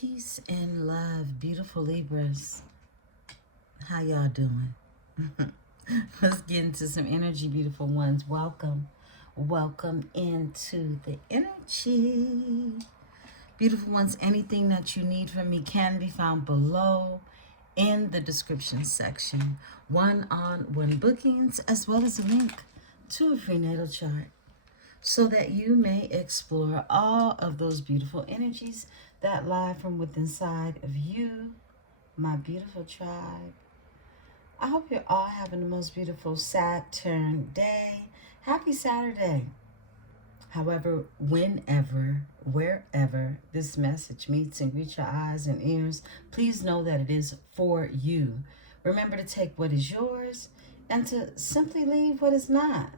Peace and love, beautiful Libras. How y'all doing? Let's get into some energy, beautiful ones. Welcome. Welcome into the energy. Beautiful ones, anything that you need from me can be found below in the description section. One-on-one bookings, as well as a link to a free natal chart, so that you may explore all of those beautiful energies that lie from within inside of you, my beautiful tribe. I hope you're all having the most beautiful Saturn day. Happy Saturday. However, whenever, wherever this message meets and reach your eyes and ears, please know that it is for you. Remember to take what is yours and to simply leave what is not.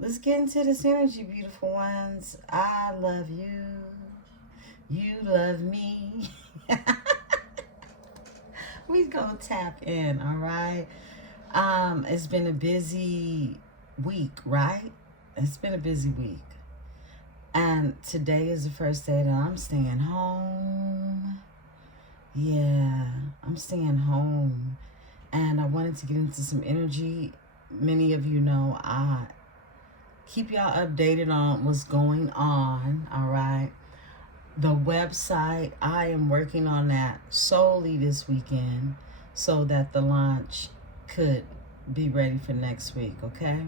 Let's get into this energy, beautiful ones. I love you. You love me. We gonna tap in, all right? It's been a busy week, right? It's been a busy week. And today is the first day that I'm staying home. Yeah, I'm staying home. And I wanted to get into some energy. Many of you know I keep y'all updated on what's going on, all right? The website, I am working on that solely this weekend so that the launch could be ready for next week, okay?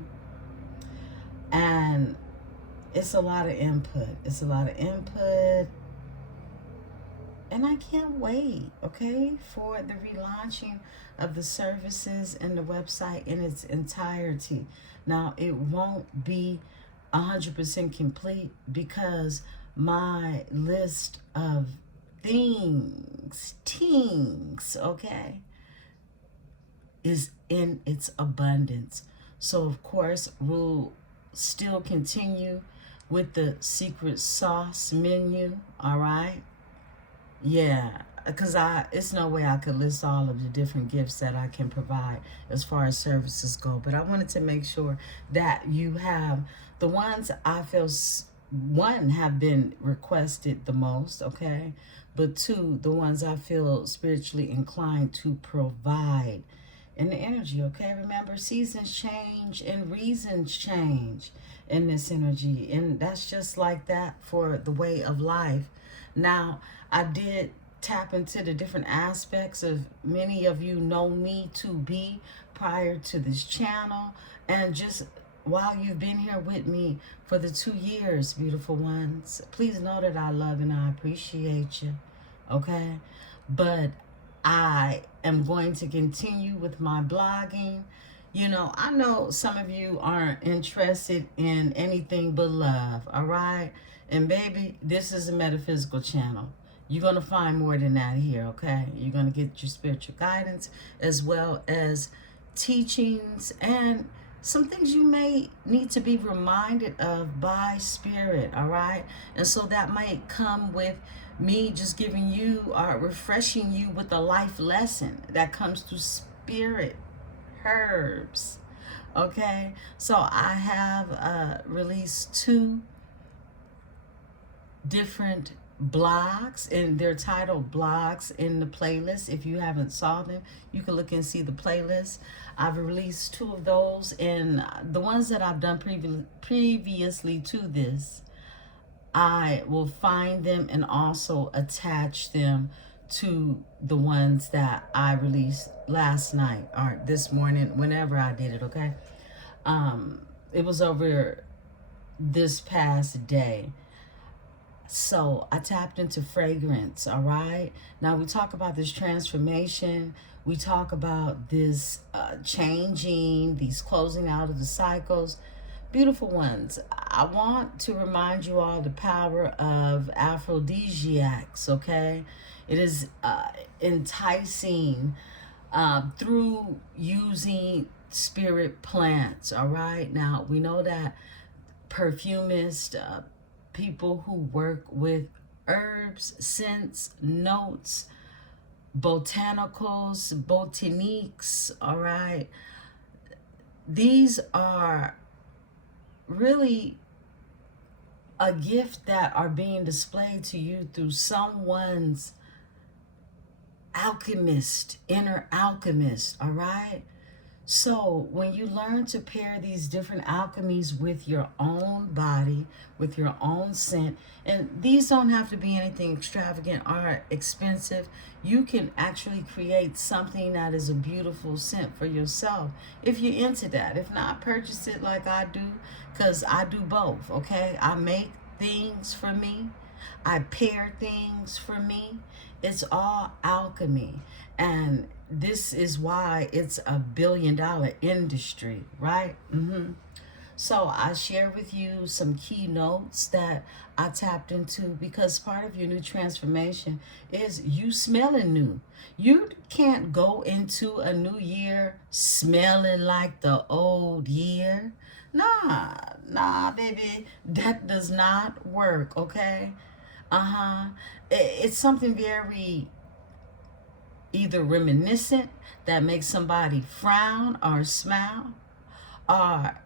And it's a lot of input. It's a lot of input. And I can't wait, okay, for the relaunching of the services and the website in its entirety. Now, it won't be 100% complete because my list of things, okay, is in its abundance. So, of course, we'll still continue with the secret sauce menu, all right? Yeah, because it's no way I could list all of the different gifts that I can provide as far as services go. But I wanted to make sure that you have the ones I feel, one, have been requested the most, okay? But two, the ones I feel spiritually inclined to provide in the energy, okay? Remember, seasons change and reasons change in this energy. And that's just like that for the way of life. Now, I did tap into the different aspects of many of you know me to be prior to this channel. And just while you've been here with me for the 2 years, beautiful ones, please know that I love and I appreciate you, okay? But I am going to continue with my blogging. You know, I know some of you aren't interested in anything but love, all right? And baby, this is a metaphysical channel. You're going to find more than that here, okay? You're going to get your spiritual guidance as well as teachings and some things you may need to be reminded of by spirit, all right? And so that might come with me just giving you or refreshing you with a life lesson that comes through spirit herbs, okay? So I have released 2 different blogs, and they're titled blogs in the playlist. If you haven't saw them, you can look and see the playlist. I've released 2 of those, and the ones that I've done previously to this, I will find them and also attach them to the ones that I released last night or this morning, whenever I did it, okay? It was over this past day. So I tapped into fragrance, all right? Now we talk about this transformation. We talk about this changing, these closing out of the cycles. Beautiful ones, I want to remind you all the power of aphrodisiacs, okay? It is enticing through using spirit plants, all right? Now, we know that perfumists, people who work with herbs, scents, notes, botanicals, botaniques, all right? These are really a gift that are being displayed to you through someone's alchemist, inner alchemist, all right? So when you learn to pair these different alchemies with your own body, with your own scent, and these don't have to be anything extravagant or expensive, you can actually create something that is a beautiful scent for yourself if you're into that. If not, purchase it like I do, because I do both, okay? I make things for me, I pair things for me. It's all alchemy. And this is why it's a billion-dollar industry, right? So I share with you some key notes that I tapped into, because part of your new transformation is you smelling new. You can't go into a new year smelling like the old year. Nah, baby, that does not work, okay? It's something very either reminiscent that makes somebody frown or smile, or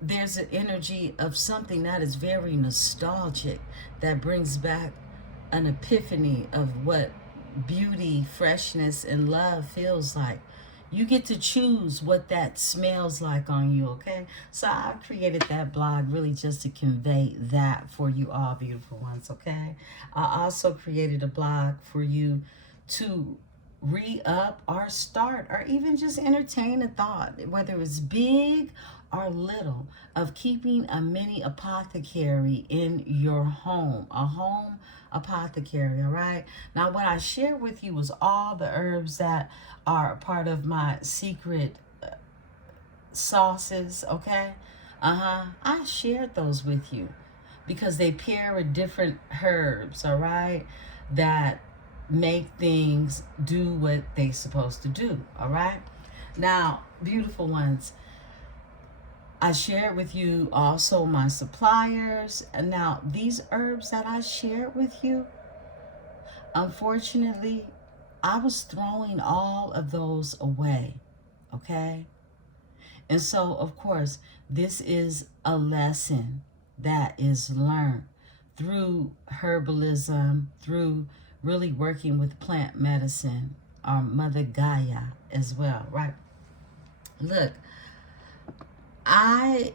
there's an energy of something that is very nostalgic that brings back an epiphany of what beauty, freshness, and love feels like. You get to choose what that smells like on you, okay? So I created that blog really just to convey that for you all beautiful ones, okay? I also created a blog for you to re-up or start or even just entertain a thought, whether it's big or little, of keeping a mini apothecary in your home, a home apothecary, all right? Now, what I shared with you was all the herbs that are part of my secret sauces, okay? I shared those with you because they pair with different herbs, all right, that make things do what they're supposed to do, all right? Now, beautiful ones, I shared with you also my suppliers. And now these herbs that I shared with you, unfortunately, I was throwing all of those away, okay? And so, of course, this is a lesson that is learned through herbalism, through really working with plant medicine, our Mother Gaia as well, right? Look, I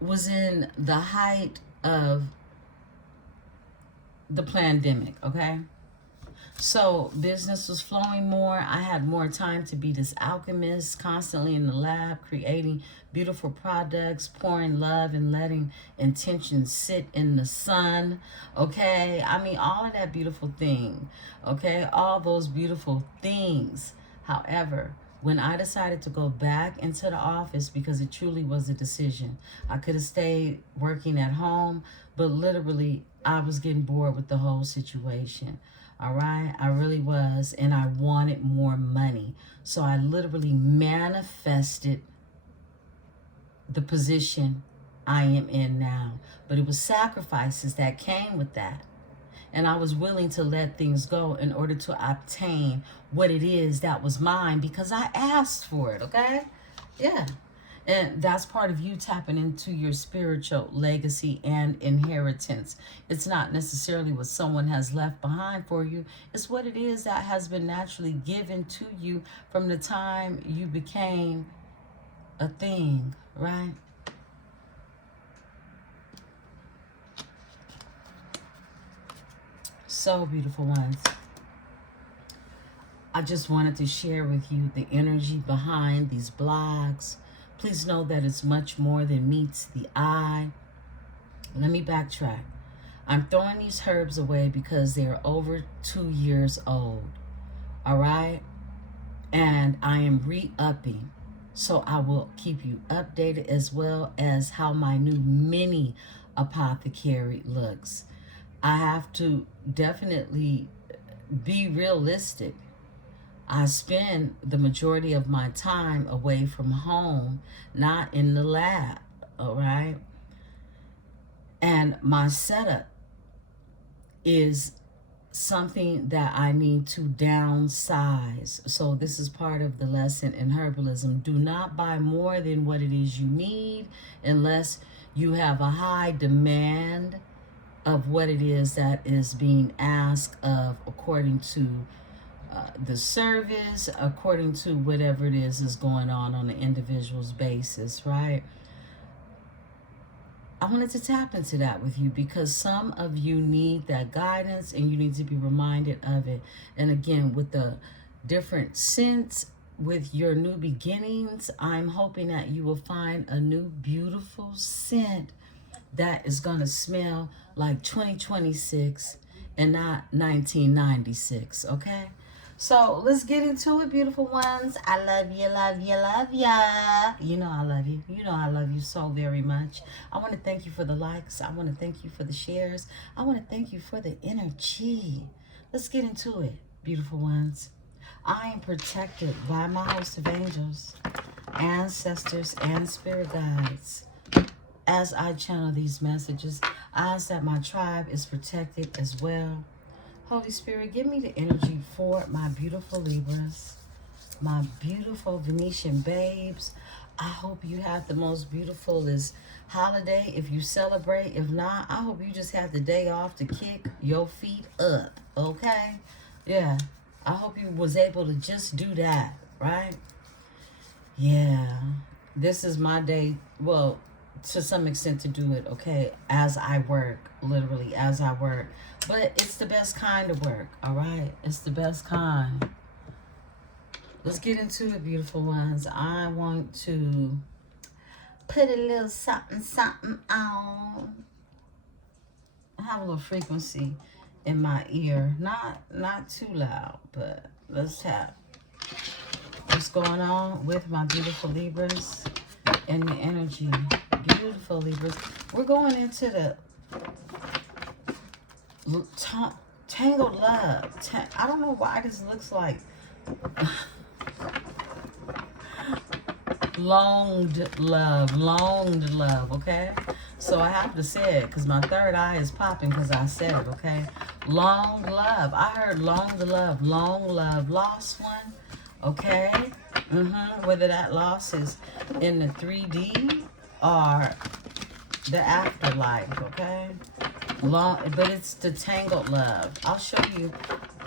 was in the height of the pandemic, okay? So business was flowing more. I had more time to be this alchemist, constantly in the lab, creating beautiful products, pouring love and letting intention sit in the sun, okay? I mean, all of that beautiful thing, okay? All those beautiful things. However, when I decided to go back into the office, because it truly was a decision, I could have stayed working at home, but literally I was getting bored with the whole situation. All right, I really was, and I wanted more money. So I literally manifested the position I am in now. But it was sacrifices that came with that. And I was willing to let things go in order to obtain what it is that was mine, because I asked for it, okay? Yeah. And that's part of you tapping into your spiritual legacy and inheritance. It's not necessarily what someone has left behind for you. It's what it is that has been naturally given to you from the time you became a thing, right? So beautiful ones. I just wanted to share with you the energy behind these blogs. Please know that it's much more than meets the eye. Let me backtrack. I'm throwing these herbs away because they're over 2 years old. All right? And I am re-upping. So I will keep you updated, as well as how my new mini apothecary looks. I have to definitely be realistic. I spend the majority of my time away from home, not in the lab, all right? And my setup is something that I need to downsize. So this is part of the lesson in herbalism. Do not buy more than what it is you need unless You have a high demand of what it is that is being asked of, according to the service, according to whatever it is going on the individual's basis, right? I wanted to tap into that with you because some of you need that guidance and you need to be reminded of it. And again, with the different scents, with your new beginnings, I'm hoping that you will find a new beautiful scent that is going to smell like 2026 and not 1996, okay? So let's get into it, beautiful ones. I love you, love you, love ya. You know I love you. You know I love you so very much. I want to thank you for the likes. I want to thank you for the shares. I want to thank you for the energy. Let's get into it, beautiful ones. I am protected by my host of angels, ancestors, and spirit guides. As I channel these messages, I ask that my tribe is protected as well. Holy Spirit, give me the energy for my beautiful Libras, my beautiful Venetian babes. I hope you have the most beautifulest holiday if you celebrate. If not, I hope you just have the day off to kick your feet up, okay? Yeah, I hope you was able to just do that, right? Yeah, this is my day, well, to some extent to do it, okay, as I work, literally as I work. But it's the best kind of work, all right? It's the best kind. Let's get into it, beautiful ones. I want to put a little something, something on. I have a little frequency in my ear. Not too loud, but let's tap. What's going on with my beautiful Libras and the energy? Beautiful Libras. We're going into the tangled love. I don't know why this looks like longed love, okay? So I have to say it because my third eye is popping because I said it, okay? Long love. I heard long love, lost one, okay? Whether that loss is in the 3D or the afterlife, okay? But it's the tangled love. I'll show you.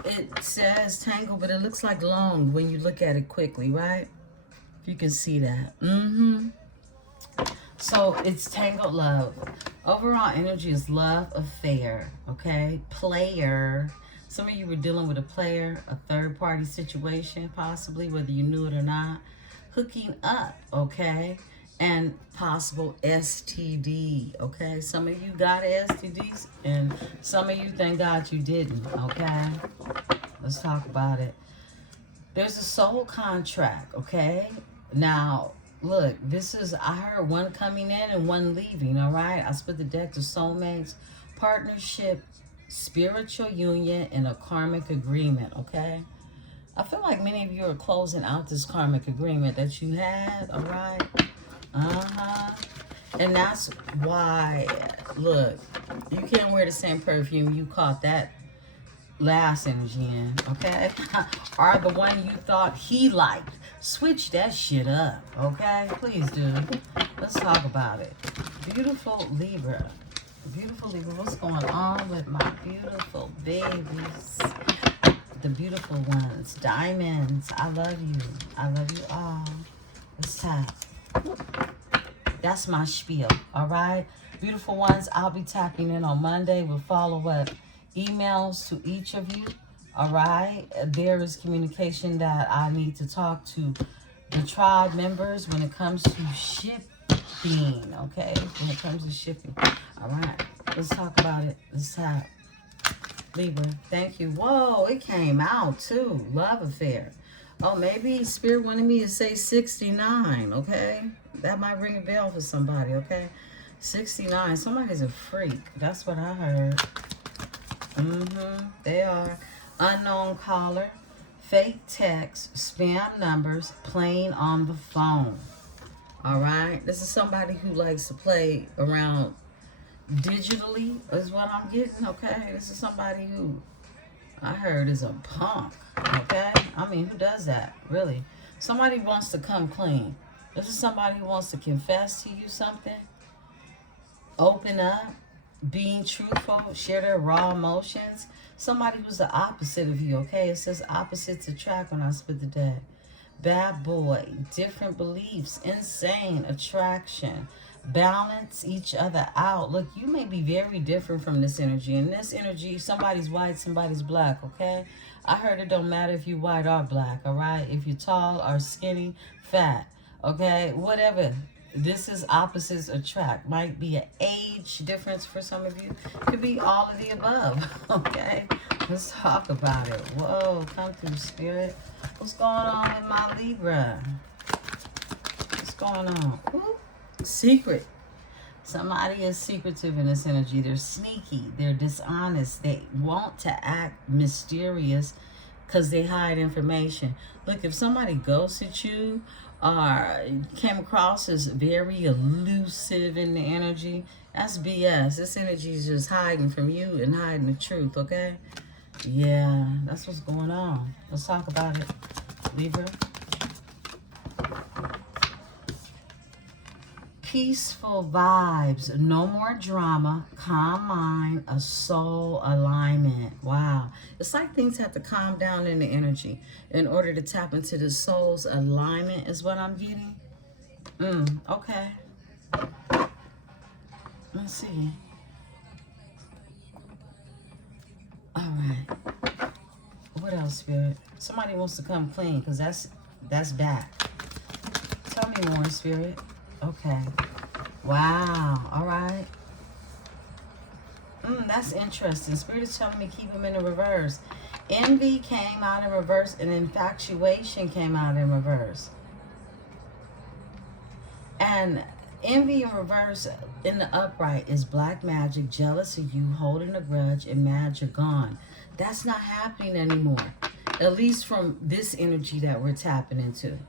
It says tangled, but it looks like long when you look at it quickly, right? If you can see that. So it's tangled love. Overall energy is love affair, okay? Player. Some of you were dealing with a player, a third-party situation, possibly, whether you knew it or not. Hooking up, okay? And possible STD, okay? Some of you got STDs, and some of you, thank God you didn't, okay? Let's talk about it. There's a soul contract, okay? Now, look, this is, I heard one coming in and one leaving, all right? I split the deck to soulmates, partnership, spiritual union, and a karmic agreement, okay? I feel like many of you are closing out this karmic agreement that you had, all right? And that's why, look, you can't wear the same perfume you caught that last energy in, okay? Or the one you thought he liked. Switch that shit up, okay? Please do. Let's talk about it. Beautiful Libra. Beautiful Libra. What's going on with my beautiful babies? The beautiful ones. Diamonds. I love you. I love you all. Let's tap. That's my spiel, all right? Beautiful ones, I'll be tapping in on Monday with follow-up emails to each of you, all right? There is communication that I need to talk to the tribe members when it comes to shipping, okay? When it comes to shipping. All right, let's talk about it. Let's tap. Libra, thank you. Whoa, it came out too. Love affair. Oh, maybe Spirit wanted me to say 69, okay? That might ring a bell for somebody, okay? 69. Somebody's a freak. That's what I heard. They are. Unknown caller, fake text, spam numbers, playing on the phone. All right? This is somebody who likes to play around digitally, is what I'm getting, okay? This is somebody who I heard is a punk, okay? I mean, who does that, really? Somebody wants to come clean. This is somebody who wants to confess to you something. open up, being truthful, share their raw emotions. Somebody who's the opposite of you, okay? It says opposites attract when I split the deck. Bad boy, different beliefs, insane attraction, balance each other out. Look, you may be very different from this energy. In this energy, somebody's white, somebody's black, okay? I heard it don't matter if you white or black, all right? If you're tall or skinny, fat, okay? Whatever. This is opposites attract. Might be an age difference for some of you. Could be all of the above, okay? Let's talk about it. Whoa, come through, Spirit. What's going on with my Libra? What's going on? Ooh, secret. Somebody is secretive in this energy. They're sneaky. They're dishonest. They want to act mysterious because they hide information. Look, if somebody ghosted you or came across as very elusive in the energy, that's BS. This energy is just hiding from you and hiding the truth, okay? Yeah, that's what's going on. Let's talk about it, Libra. Peaceful vibes, no more drama, calm mind, a soul alignment. Wow. It's like things have to calm down in the energy in order to tap into the soul's alignment is what I'm getting. Okay. Let's see. All right. What else, Spirit? Somebody wants to come clean because that's back. Tell me more, Spirit. Okay. Wow. All right. That's interesting. Spirit is telling me keep them in the reverse. Envy came out in reverse and infatuation came out in reverse. And envy in reverse in the upright is black magic, jealous of you, holding a grudge, and mad you're gone. That's not happening anymore. At least from this energy that we're tapping into.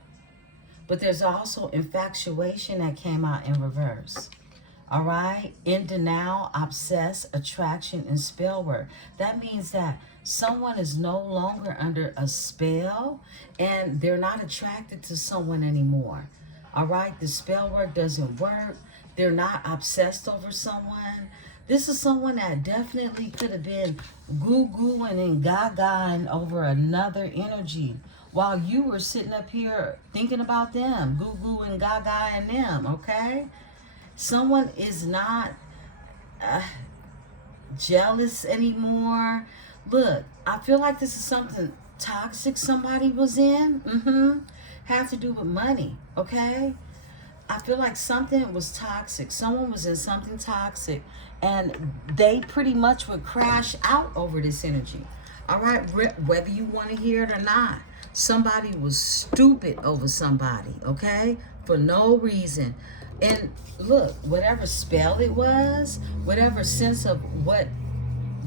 But there's also infatuation that came out in reverse. All right? In denial, obsess, attraction, and spell work. That means that someone is no longer under a spell and they're not attracted to someone anymore. All right? The spell work doesn't work. They're not obsessed over someone. This is someone that definitely could have been goo-gooing and gaga-ing over another energy while you were sitting up here thinking about them, goo-goo and gaga and them, okay? Someone is not jealous anymore. Look, I feel like this is something toxic somebody was in. Have to do with money, okay? I feel like something was toxic. Someone was in something toxic and they pretty much would crash out over this energy. All right, whether you want to hear it or not. Somebody was stupid over somebody, okay? For no reason. And look, whatever spell it was, whatever sense of what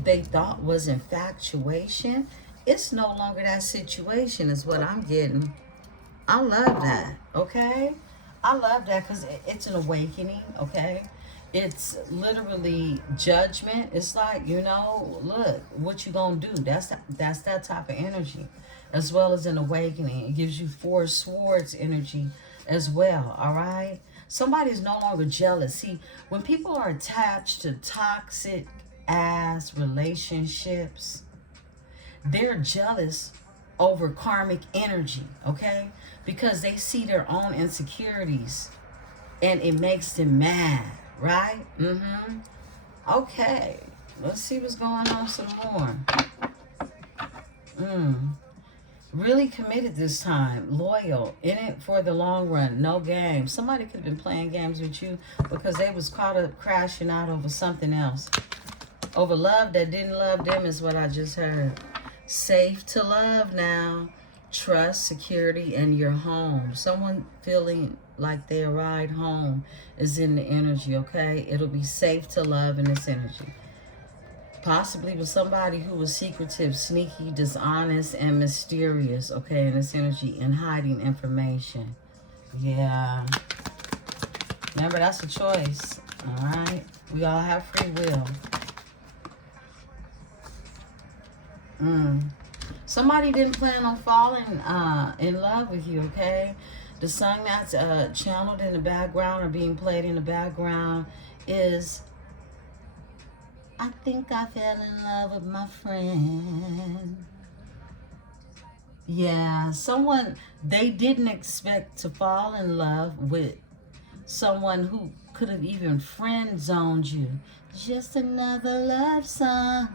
they thought was infatuation, it's no longer that situation is what I'm getting. I love that, okay? I love that because it's an awakening, okay? It's literally judgment. It's like, you know, look, what you gonna do? That's that type of energy. As well as an awakening. It gives you Four Swords energy as well, all right? Somebody is no longer jealous. See, when people are attached to toxic ass relationships, they're jealous over karmic energy, okay? Because they see their own insecurities and it makes them mad, right? Okay, let's see what's going on some more. Really committed this time, loyal, in it for the long run, no games. Somebody could have been playing games with you because they was caught up crashing out over something else. Over love that didn't love them is what I just heard. Safe to love now. Trust, security, and your home. Someone feeling like their ride home is in the energy, okay? It'll be safe to love in this energy. Possibly with somebody who was secretive, sneaky, dishonest, and mysterious, okay, in this energy, and hiding information. Yeah. Remember, that's a choice, all right? We all have free will. Somebody didn't plan on falling in love with you, okay? The song that's channeled in the background or being played in the background is I think I fell in love with my friend. Yeah, someone they didn't expect to fall in love with someone who could have even friend zoned you. Just another love song.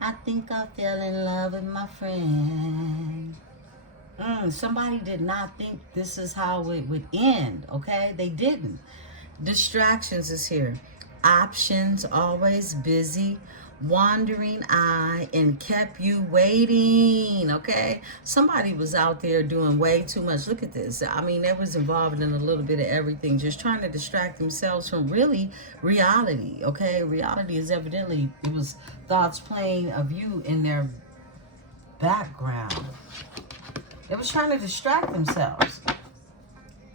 I think I fell in love with my friend. Somebody did not think this is how it would end, okay? They didn't. Distractions is here. Options, always busy. Wandering eye and kept you waiting, okay? Somebody was out there doing way too much. Look at this. I mean, they was involved in a little bit of everything, just trying to distract themselves from really reality, okay? Reality is evidently, it was thoughts playing of you in their background. They was trying to distract themselves.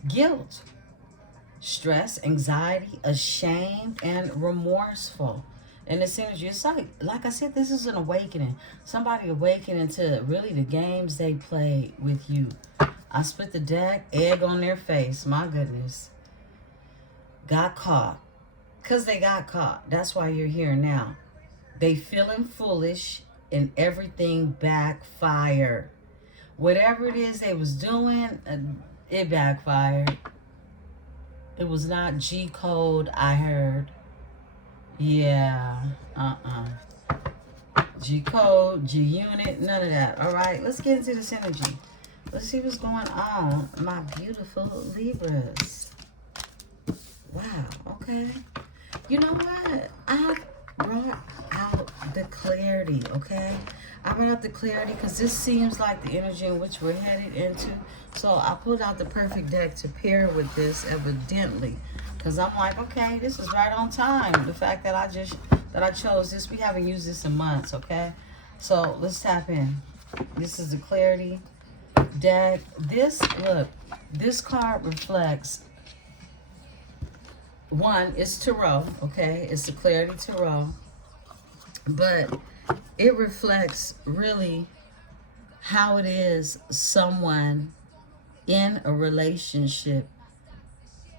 Guilt, stress, anxiety, ashamed, and remorseful. And this energy, it's like I said, this is an awakening. Somebody awakening to really the games they play with you. I split the deck, egg on their face. My goodness. Got caught. Because they got caught. That's why you're here now. They feeling foolish and everything backfired. Whatever it is they was doing, it backfired. It was not G code, I heard. Yeah, G code, G unit, none of that. All right, let's get into this energy. Let's see what's going on, my beautiful Libras. Wow, okay. You know what? I brought out the clarity, okay? I brought out the clarity because this seems like the energy in which we're headed into. So I pulled out the perfect deck to pair with this, evidently. Because I'm like, okay, this is right on time. The fact that I chose this, we haven't used this in months, okay? So let's tap in. This is the clarity deck. This card reflects, one, it's Tarot, okay? It's the clarity Tarot. But it reflects really how it is someone in a relationship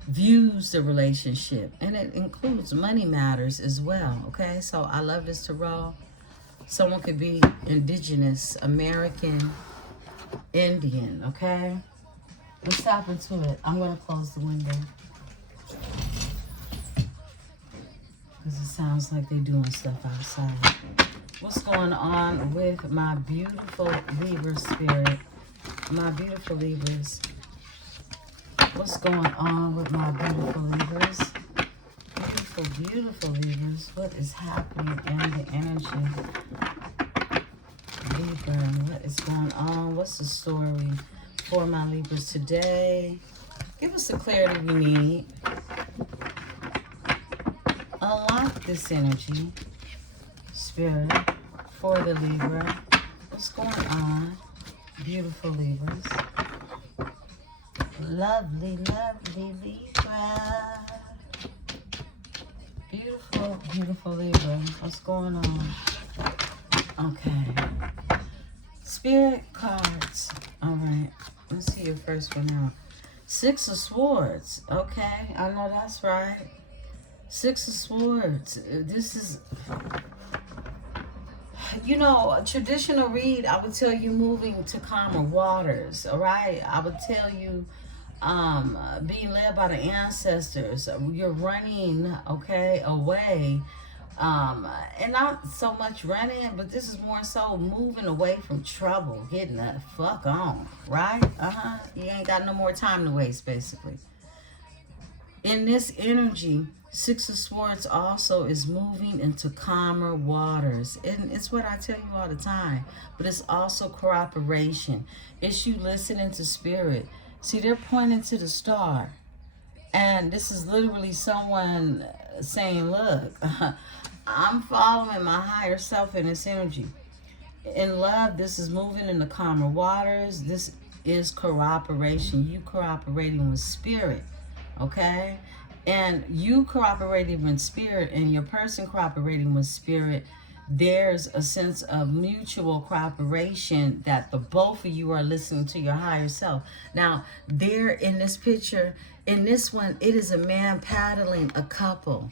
views the relationship, and it includes money matters as well, okay? So I love this Tarot. Someone could be indigenous, American, Indian, okay? Let's tap into it. I'm going to close the window because it sounds like they're doing stuff outside. What's going on with my beautiful Libra spirit? My beautiful Libras. What's going on with my beautiful Libras? Beautiful, beautiful Libras. What is happening in the energy? Libra, what is going on? What's the story for my Libras today? Give us the clarity we need. Unlock this energy, Spirit, for the Libra. What's going on, beautiful Libras? Lovely, lovely Libra. Beautiful, beautiful Libra. What's going on? Okay. Spirit cards. All right. Let's see your first one out. Six of Swords. Okay. I know that's right. Six of Swords. This is, you know, a traditional read, I would tell you moving to calmer waters. All right. I would tell you being led by the ancestors. You're running, okay, away. And not so much running, but this is more so moving away from trouble, getting the fuck on, right? You ain't got no more time to waste, basically. In this energy, Six of Swords also is moving into calmer waters. And it's what I tell you all the time, but it's also cooperation. It's you listening to spirit. See, they're pointing to the star. And this is literally someone saying, look, I'm following my higher self in this energy. In love, this is moving in the calmer waters. This is cooperation. You cooperating with spirit, okay? And you cooperating with spirit and your person cooperating with spirit, there's a sense of mutual cooperation that the both of you are listening to your higher self. Now, there in this picture, in this one, it is a man paddling a couple.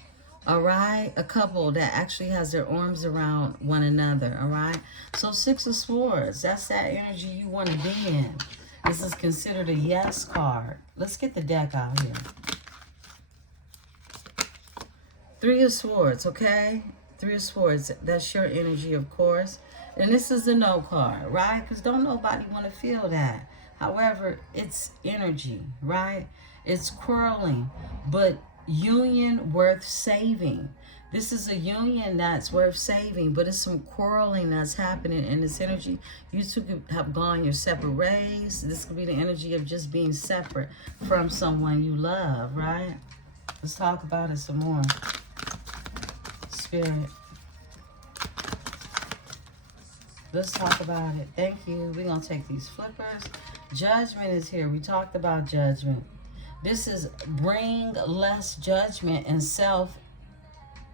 All right, a couple that actually has their arms around one another. All right, so Six of Swords, that's that energy you want to be in. This is considered a yes card. Let's get the deck out here. Three of Swords, okay? Three of Swords, that's your energy, of course. And this is a no card, right? Because don't nobody want to feel that. However, it's energy, right? It's quarreling, but union worth saving. This is a union that's worth saving, but it's some quarreling that's happening in this energy. You two could have gone your separate ways. This could be the energy of just being separate from someone you love, right? Let's talk about it some more. Spirit. Let's talk about it. Thank you. We're going to take these flippers. Judgment is here. We talked about judgment. This is bring less judgment and self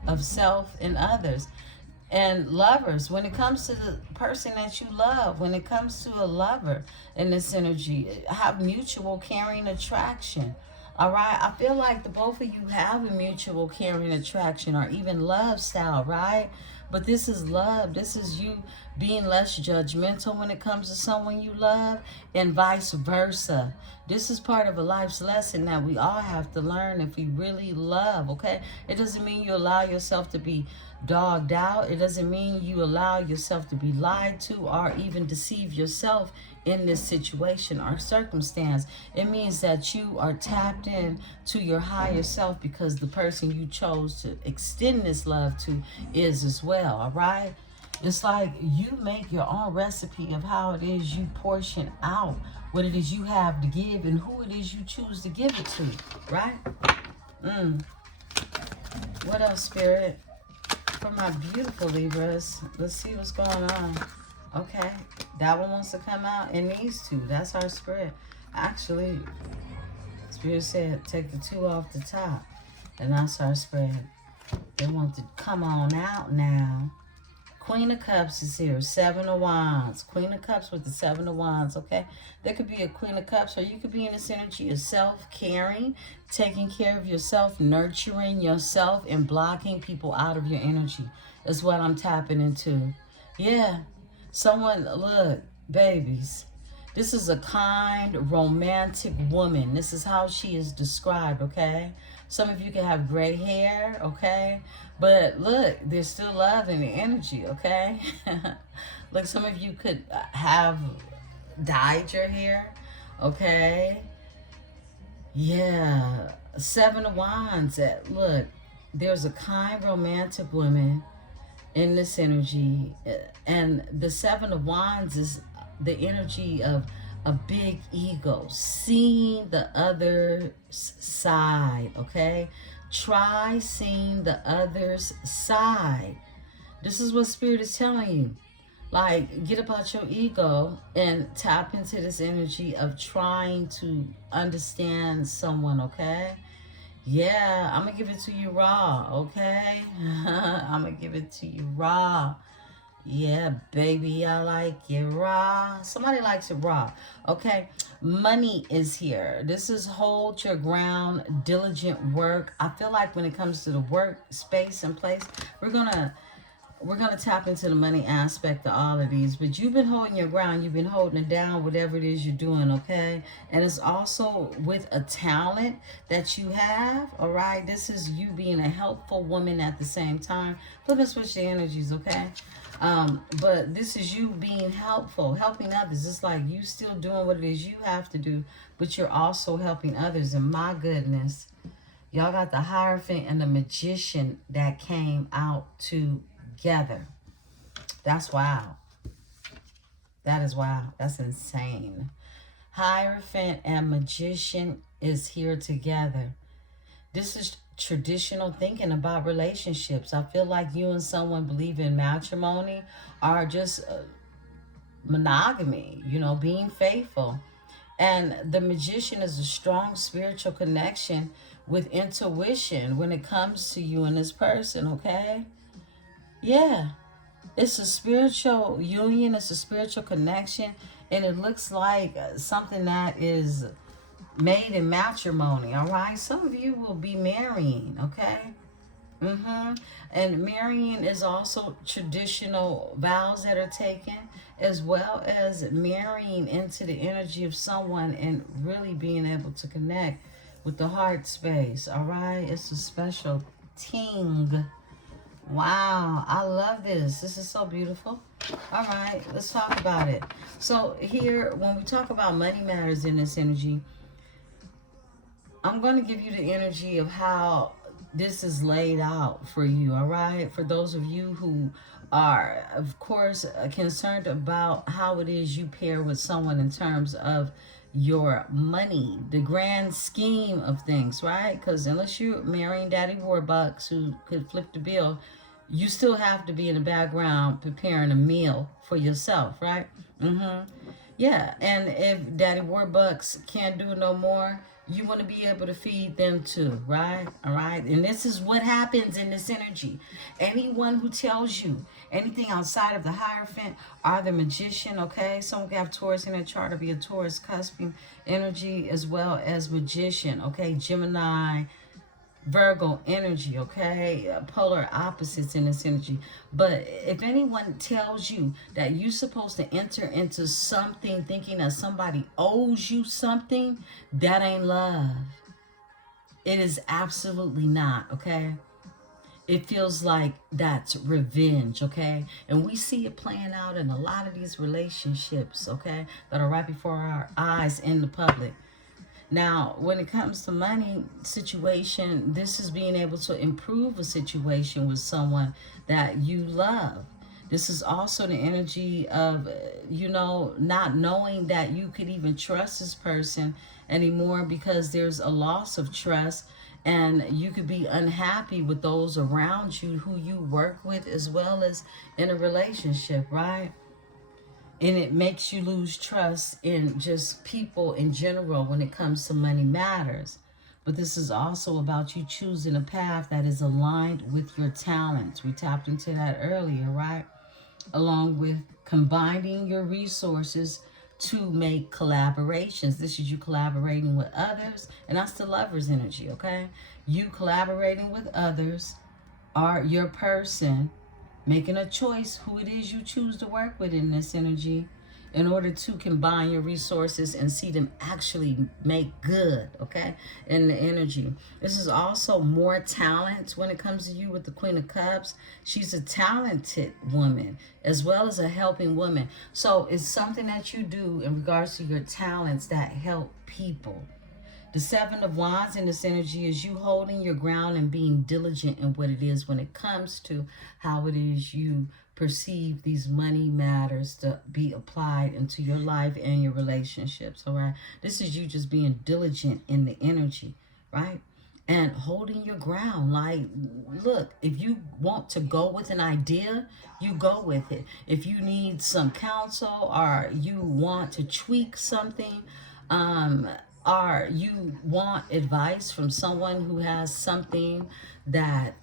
and others. And lovers, when it comes to the person that you love, when it comes to a lover in this energy, have mutual caring attraction. All right, I feel like the both of you have a mutual caring attraction or even love style, right? But this is love. This is you being less judgmental when it comes to someone you love and vice versa. This is part of a life's lesson that we all have to learn if we really love, okay? It doesn't mean you allow yourself to be dogged out. It doesn't mean you allow yourself to be lied to or even deceive yourself in this situation or circumstance. It means that you are tapped in to your higher self because the person you chose to extend this love to is as well, all right? It's like you make your own recipe of how it is you portion out what it is you have to give and who it is you choose to give it to, right? What else, Spirit? For my beautiful Libras, let's see what's going on. Okay, that one wants to come out, and these two, that's our spread. Actually, Spirit said take the two off the top, and that's our spread. They want to come on out now. Queen of Cups is here. Seven of Wands. Queen of Cups with the Seven of Wands, okay? There could be a Queen of Cups, or you could be in this energy of self-caring, taking care of yourself, nurturing yourself, and blocking people out of your energy is what I'm tapping into. Yeah. Someone, look, babies. This is a kind, romantic woman. This is how she is described, okay? Some of you can have gray hair, okay? But look, there's still love in the energy, okay? Look, some of you could have dyed your hair, okay? Yeah. Seven of Wands. Look, there's a kind, romantic woman in this energy. And the Seven of Wands is the energy of a big ego, seeing the other's side, okay? Try seeing the other's side. This is what Spirit is telling you. Like, get about your ego and tap into this energy of trying to understand someone, okay? Yeah, I'm going to give it to you raw, okay? I'm going to give it to you raw. Yeah, baby, I like it raw. Somebody likes it raw. Okay, money is here. This is hold your ground, diligent work. I feel like when it comes to the work space and place, we're gonna tap into the money aspect of all of these. But you've been holding your ground. You've been holding it down, whatever it is you're doing, okay? And it's also with a talent that you have, all right? This is you being a helpful woman at the same time. Flip and switch the energies, okay? But this is you being helpful, helping others. It's like you still doing what it is you have to do, but you're also helping others. And my goodness, y'all got the Hierophant and the Magician that came out together. That's wow. That is wow. That's insane. Hierophant and Magician is here together. This is traditional thinking about relationships. I feel like you and someone believe in matrimony or just monogamy, you know, being faithful. And the Magician is a strong spiritual connection with intuition when it comes to you and this person, okay? Yeah. It's a spiritual union. It's a spiritual connection. And it looks like something that is made in matrimony, all right? Some of you will be marrying, okay? And marrying is also traditional vows that are taken, as well as marrying into the energy of someone and really being able to connect with the heart space. All right, it's a special ting. Wow, I love this. This is so beautiful. All right, let's talk about it. So here, when we talk about money matters in this energy, I'm going to give you the energy of how this is laid out for you, all right? For those of you who are, of course, concerned about how it is you pair with someone in terms of your money, the grand scheme of things, right? Because unless you're marrying Daddy Warbucks who could flip the bill, you still have to be in the background preparing a meal for yourself, right? Yeah, and if Daddy Warbucks can't do no more, you want to be able to feed them too, right? All right. And this is what happens in this energy. Anyone who tells you anything outside of the Hierophant are the magician, okay? Someone can have Taurus in their chart to be a Taurus cusping energy as well as magician, okay? Gemini, Virgo energy, okay? Polar opposites in this energy. But if anyone tells you that you're supposed to enter into something thinking that somebody owes you something, that ain't love. It is absolutely not, okay? It feels like that's revenge, okay? And we see it playing out in a lot of these relationships, okay? That are right before our eyes in the public. Now, when it comes to money situation, this is being able to improve a situation with someone that you love. This is also the energy of, not knowing that you could even trust this person anymore because there's a loss of trust, and you could be unhappy with those around you who you work with as well as in a relationship, right? And it makes you lose trust in just people in general when it comes to money matters. But this is also about you choosing a path that is aligned with your talents. We tapped into that earlier, right? Along with combining your resources to make collaborations. This is you collaborating with others, and that's the lover's energy, okay? You collaborating with others are your person making a choice who it is you choose to work with in this energy in order to combine your resources and see them actually make good, okay, in the energy. This is also more talent when it comes to you with the Queen of Cups. She's a talented woman as well as a helping woman. So it's something that you do in regards to your talents that help people. The Seven of Wands in this energy is you holding your ground and being diligent in what it is when it comes to how it is you perceive these money matters to be applied into your life and your relationships, all right? This is you just being diligent in the energy, right? And holding your ground. Like, look, if you want to go with an idea, you go with it. If you need some counsel or you want to tweak something, or you want advice from someone who has something that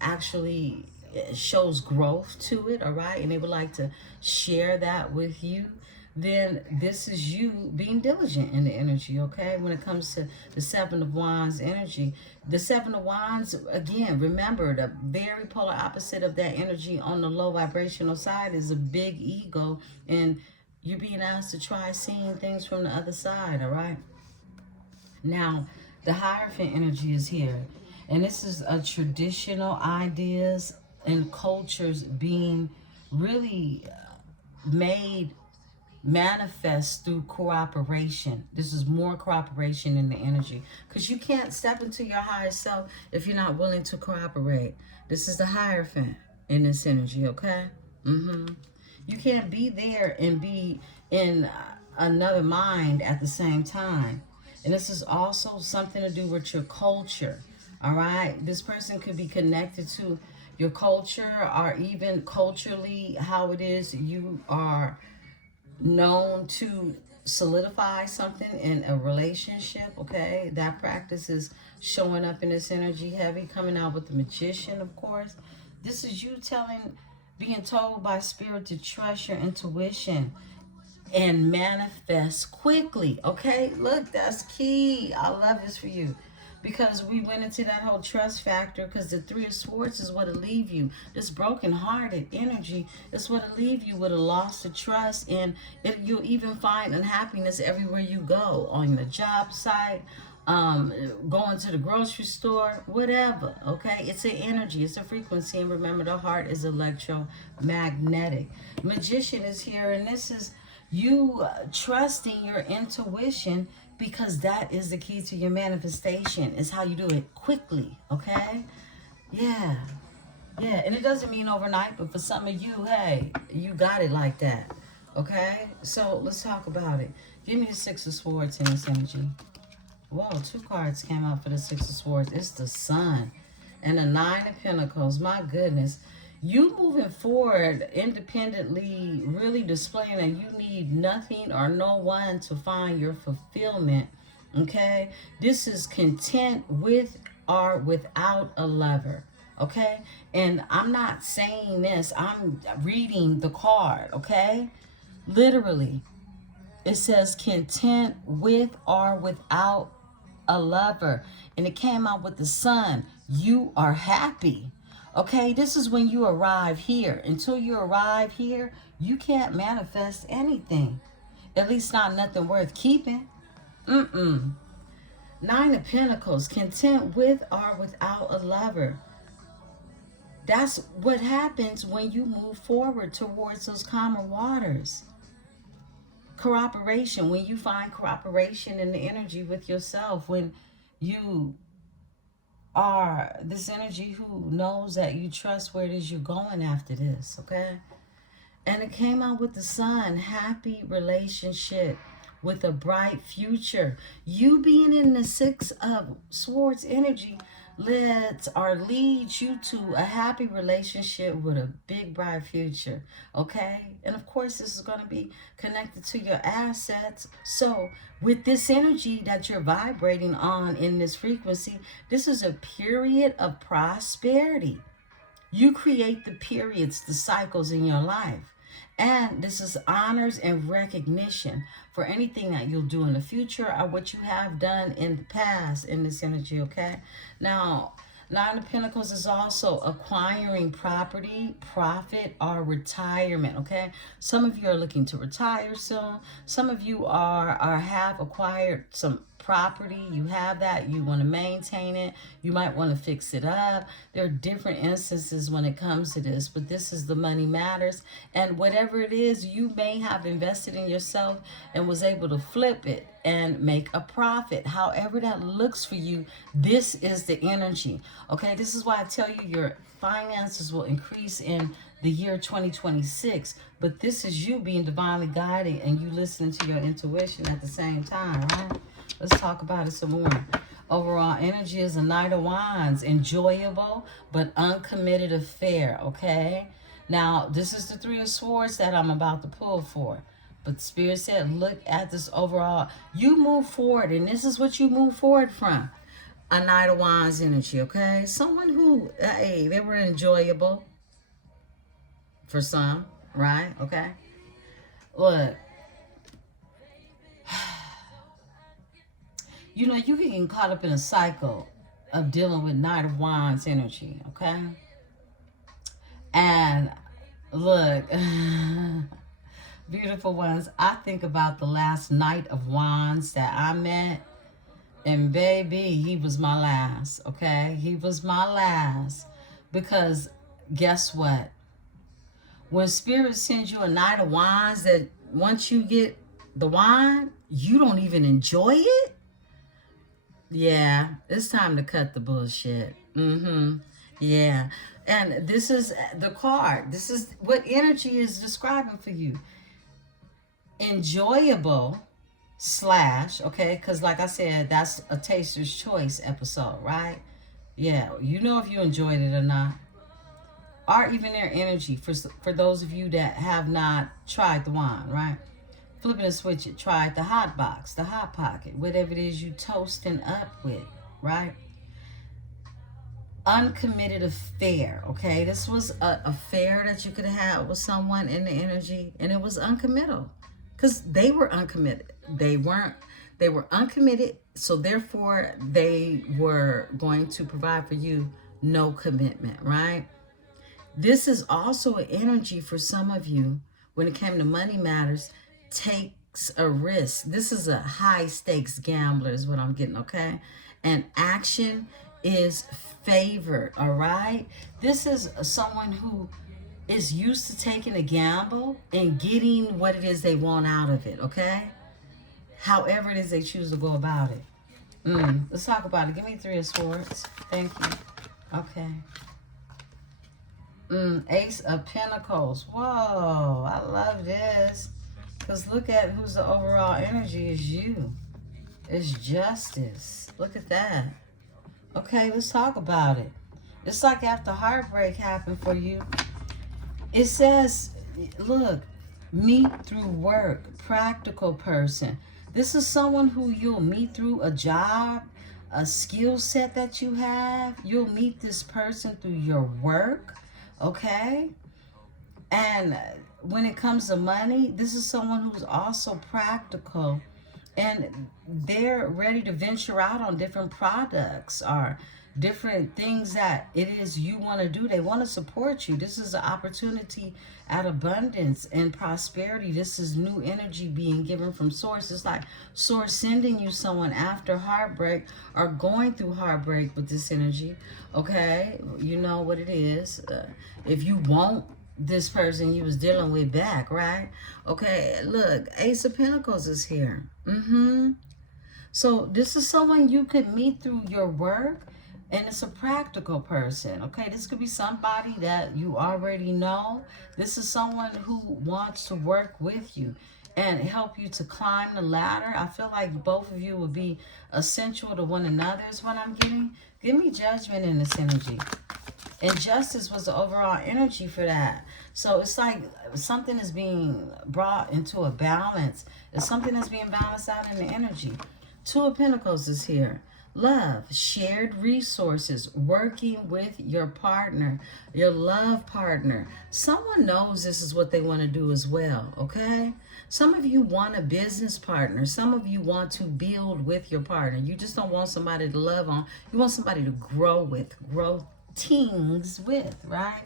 actually shows growth to it, all right, and they would like to share that with you, then this is you being diligent in the energy, okay? When it comes to the Seven of Wands energy, the Seven of Wands, again, remember, the very polar opposite of that energy on the low vibrational side is a big ego, and you're being asked to try seeing things from the other side, all right? Now, the Hierophant energy is here, and this is a traditional ideas and cultures being really made manifest through cooperation. This is more cooperation in the energy, because you can't step into your higher self if you're not willing to cooperate. This is the Hierophant in this energy, okay? You can't be there and be in another mind at the same time. And this is also something to do with your culture, all right? This person could be connected to your culture, or even culturally how it is you are known to solidify something in a relationship, okay? That practice is showing up in this energy heavy, coming out with the Magician, of course. This is you being told by Spirit to trust your intuition and manifest quickly, okay? Look, that's key. I love this for you. because we went into that whole trust factor, because the Three of Swords is what'll leave you. This broken-hearted energy is what'll leave you with a loss of trust, and you'll even find unhappiness everywhere you go, on the job site, going to the grocery store, whatever. Okay, it's an energy, it's a frequency, and remember, the heart is electromagnetic. Magician is here, and this is you trusting your intuition, because that is the key to your manifestation. Is how you do it quickly. Okay, yeah, and it doesn't mean overnight, but for some of you, hey, you got it like that. Okay, so let's talk about it. Give me the Six of Swords in this energy. Whoa, 2 cards came out for the Six of Swords. It's the Sun and the Nine of Pentacles. My goodness. You moving forward independently, really displaying that you need nothing or no one to find your fulfillment. Okay? This is content with or without a lover. Okay? And I'm not saying this. I'm reading the card. Okay? Literally. It says content with or without a lover. And it came out with the Sun. You are happy. Okay, this is when you arrive here. Until you arrive here, you can't manifest anything. At least not nothing worth keeping. Nine of Pentacles, content with or without a lover. That's what happens when you move forward towards those calmer waters. Cooperation, when you find cooperation in the energy with yourself, when you are this energy who knows that you trust where it is you're going after this, okay? And it came out with the Sun, happy relationship with a bright future. You being in the Six of Swords energy leads you to a happy relationship with a big bright future, okay? And of course, this is going to be connected to your assets. So with this energy that you're vibrating on in this frequency, this is a period of prosperity. You create the periods, the cycles in your life. And this is honors and recognition for anything that you'll do in the future or what you have done in the past in this energy, okay? Now, Nine of Pentacles is also acquiring property, profit, or retirement, okay? Some of you are looking to retire soon. Some of you have acquired some property. You have that. You want to maintain it. You might want to fix it up. There are different instances when it comes to this, but this is the money matters. And whatever it is, you may have invested in yourself and was able to flip it and make a profit. However that looks for you, this is the energy. Okay, this is why I tell you your finances will increase in the year 2026. But this is you being divinely guided and you listening to your intuition at the same time, right? Let's talk about it some more. Overall energy is a Knight of Wands. Enjoyable but uncommitted affair, okay? Now, this is the Three of Swords that I'm about to pull for. But Spirit said, look at this overall. You move forward, and this is what you move forward from. A Knight of Wands energy, okay? Someone who, hey, they were enjoyable for some, right? Okay? Look. You know, you can get caught up in a cycle of dealing with Knight of Wands energy, okay? And look, beautiful ones, I think about the last Knight of Wands that I met, and baby, he was my last, okay? He was my last, because guess what? When Spirit sends you a Knight of Wands, that once you get the wand, you don't even enjoy it. Yeah, it's time to cut the bullshit. Yeah. And this is the card. This is what energy is describing for you. Enjoyable / okay, because like I said, that's a Taster's Choice episode, right? Yeah, you know if you enjoyed it or not. Or even their energy for those of you that have not tried the wand, right? Flipping and switch it. Try it. The hot box, the hot pocket, whatever it is you toasting up with, right? Uncommitted affair, okay? This was an affair that you could have had with someone in the energy, and it was uncommittal because they were uncommitted. They weren't They were uncommitted, so therefore they were going to provide for you, no commitment, right? This is also an energy for some of you when it came to money matters, takes a risk. This is a high stakes gambler is what I'm getting, okay? And action is favored, all right? This is someone who is used to taking a gamble and getting what it is they want out of it, okay? However it is they choose to go about it. Let's talk about it. Give me 3 of Swords. Thank you. Okay. Ace of Pentacles. Whoa, I love this. Because look at who's the overall energy is you. It's Justice. Look at that. Okay, let's talk about it. It's like after heartbreak happened for you. It says, look, meet through work, practical person. This is someone who you'll meet through a job, a skill set that you have. You'll meet this person through your work, okay? And when it comes to money, this is someone who's also practical. And they're ready to venture out on different products or different things that it is you want to do. They want to support you. This is an opportunity at abundance and prosperity. This is new energy being given from Source. It's like Source sending you someone after heartbreak or going through heartbreak with this energy. Okay, you know what it is. If you want this person you was dealing with back, right? Okay, look, Ace of Pentacles is here. So this is someone you could meet through your work, and it's a practical person, okay? This could be somebody that you already know. This is someone who wants to work with you and help you to climb the ladder. I feel like both of you will be essential to one another is what I'm getting. Give me Judgment in this energy. And Justice was the overall energy for that. So it's like something is being brought into a balance. It's something that's being balanced out in the energy. 2 of Pentacles is here. Love, shared resources, working with your partner, your love partner. Someone knows this is what they want to do as well, okay? Some of you want a business partner. Some of you want to build with your partner. You just don't want somebody to love on. You want somebody to grow with, grow things with, right?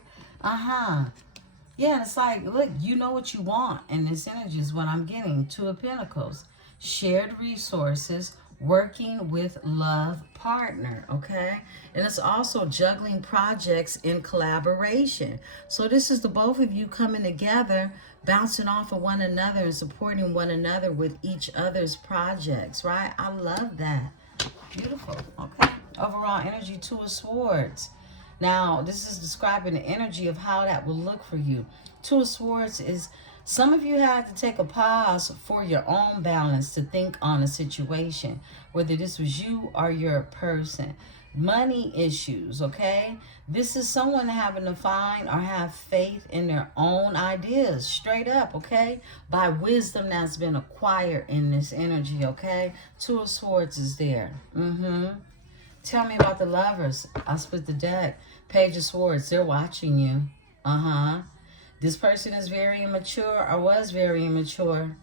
Yeah, it's like, look, you know what you want, and this energy is what I'm getting. 2 of Pentacles, shared resources, working with love partner, okay? And it's also juggling projects in collaboration. So this is the both of you coming together, bouncing off of one another and supporting one another with each other's projects, right? I love that. Beautiful, okay? Overall energy, 2 of Swords. Now, this is describing the energy of how that will look for you. 2 of Swords is some of you had to take a pause for your own balance to think on a situation, whether this was you or your person. Money issues, okay? This is someone having to find or have faith in their own ideas, straight up, okay? By wisdom that's been acquired in this energy, okay? 2 of Swords is there. Tell me about the Lovers. I split the deck. Page of Swords. They're watching you. This person is very immature or was very immature.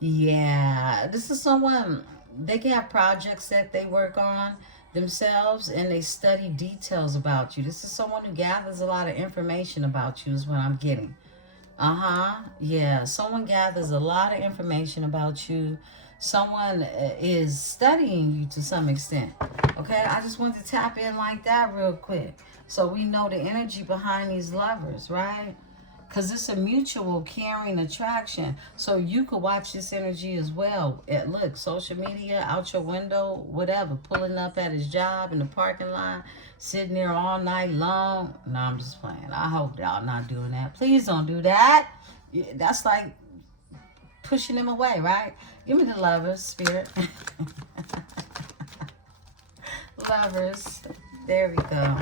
Yeah. This is someone, they can have projects that they work on themselves and they study details about you. This is someone who gathers a lot of information about you is what I'm getting. Yeah. Someone gathers a lot of information about you. Someone is studying you to some extent. Okay, I just want to tap in like that real quick. So we know the energy behind these lovers, right? Because it's a mutual caring attraction. So you could watch this energy as well. Look, social media, out your window, whatever. Pulling up at his job in the parking lot. Sitting there all night long. No, I'm just playing. I hope y'all not doing that. Please don't do that. That's like pushing them away, right? Give me the Lovers, Spirit. Lovers. There we go.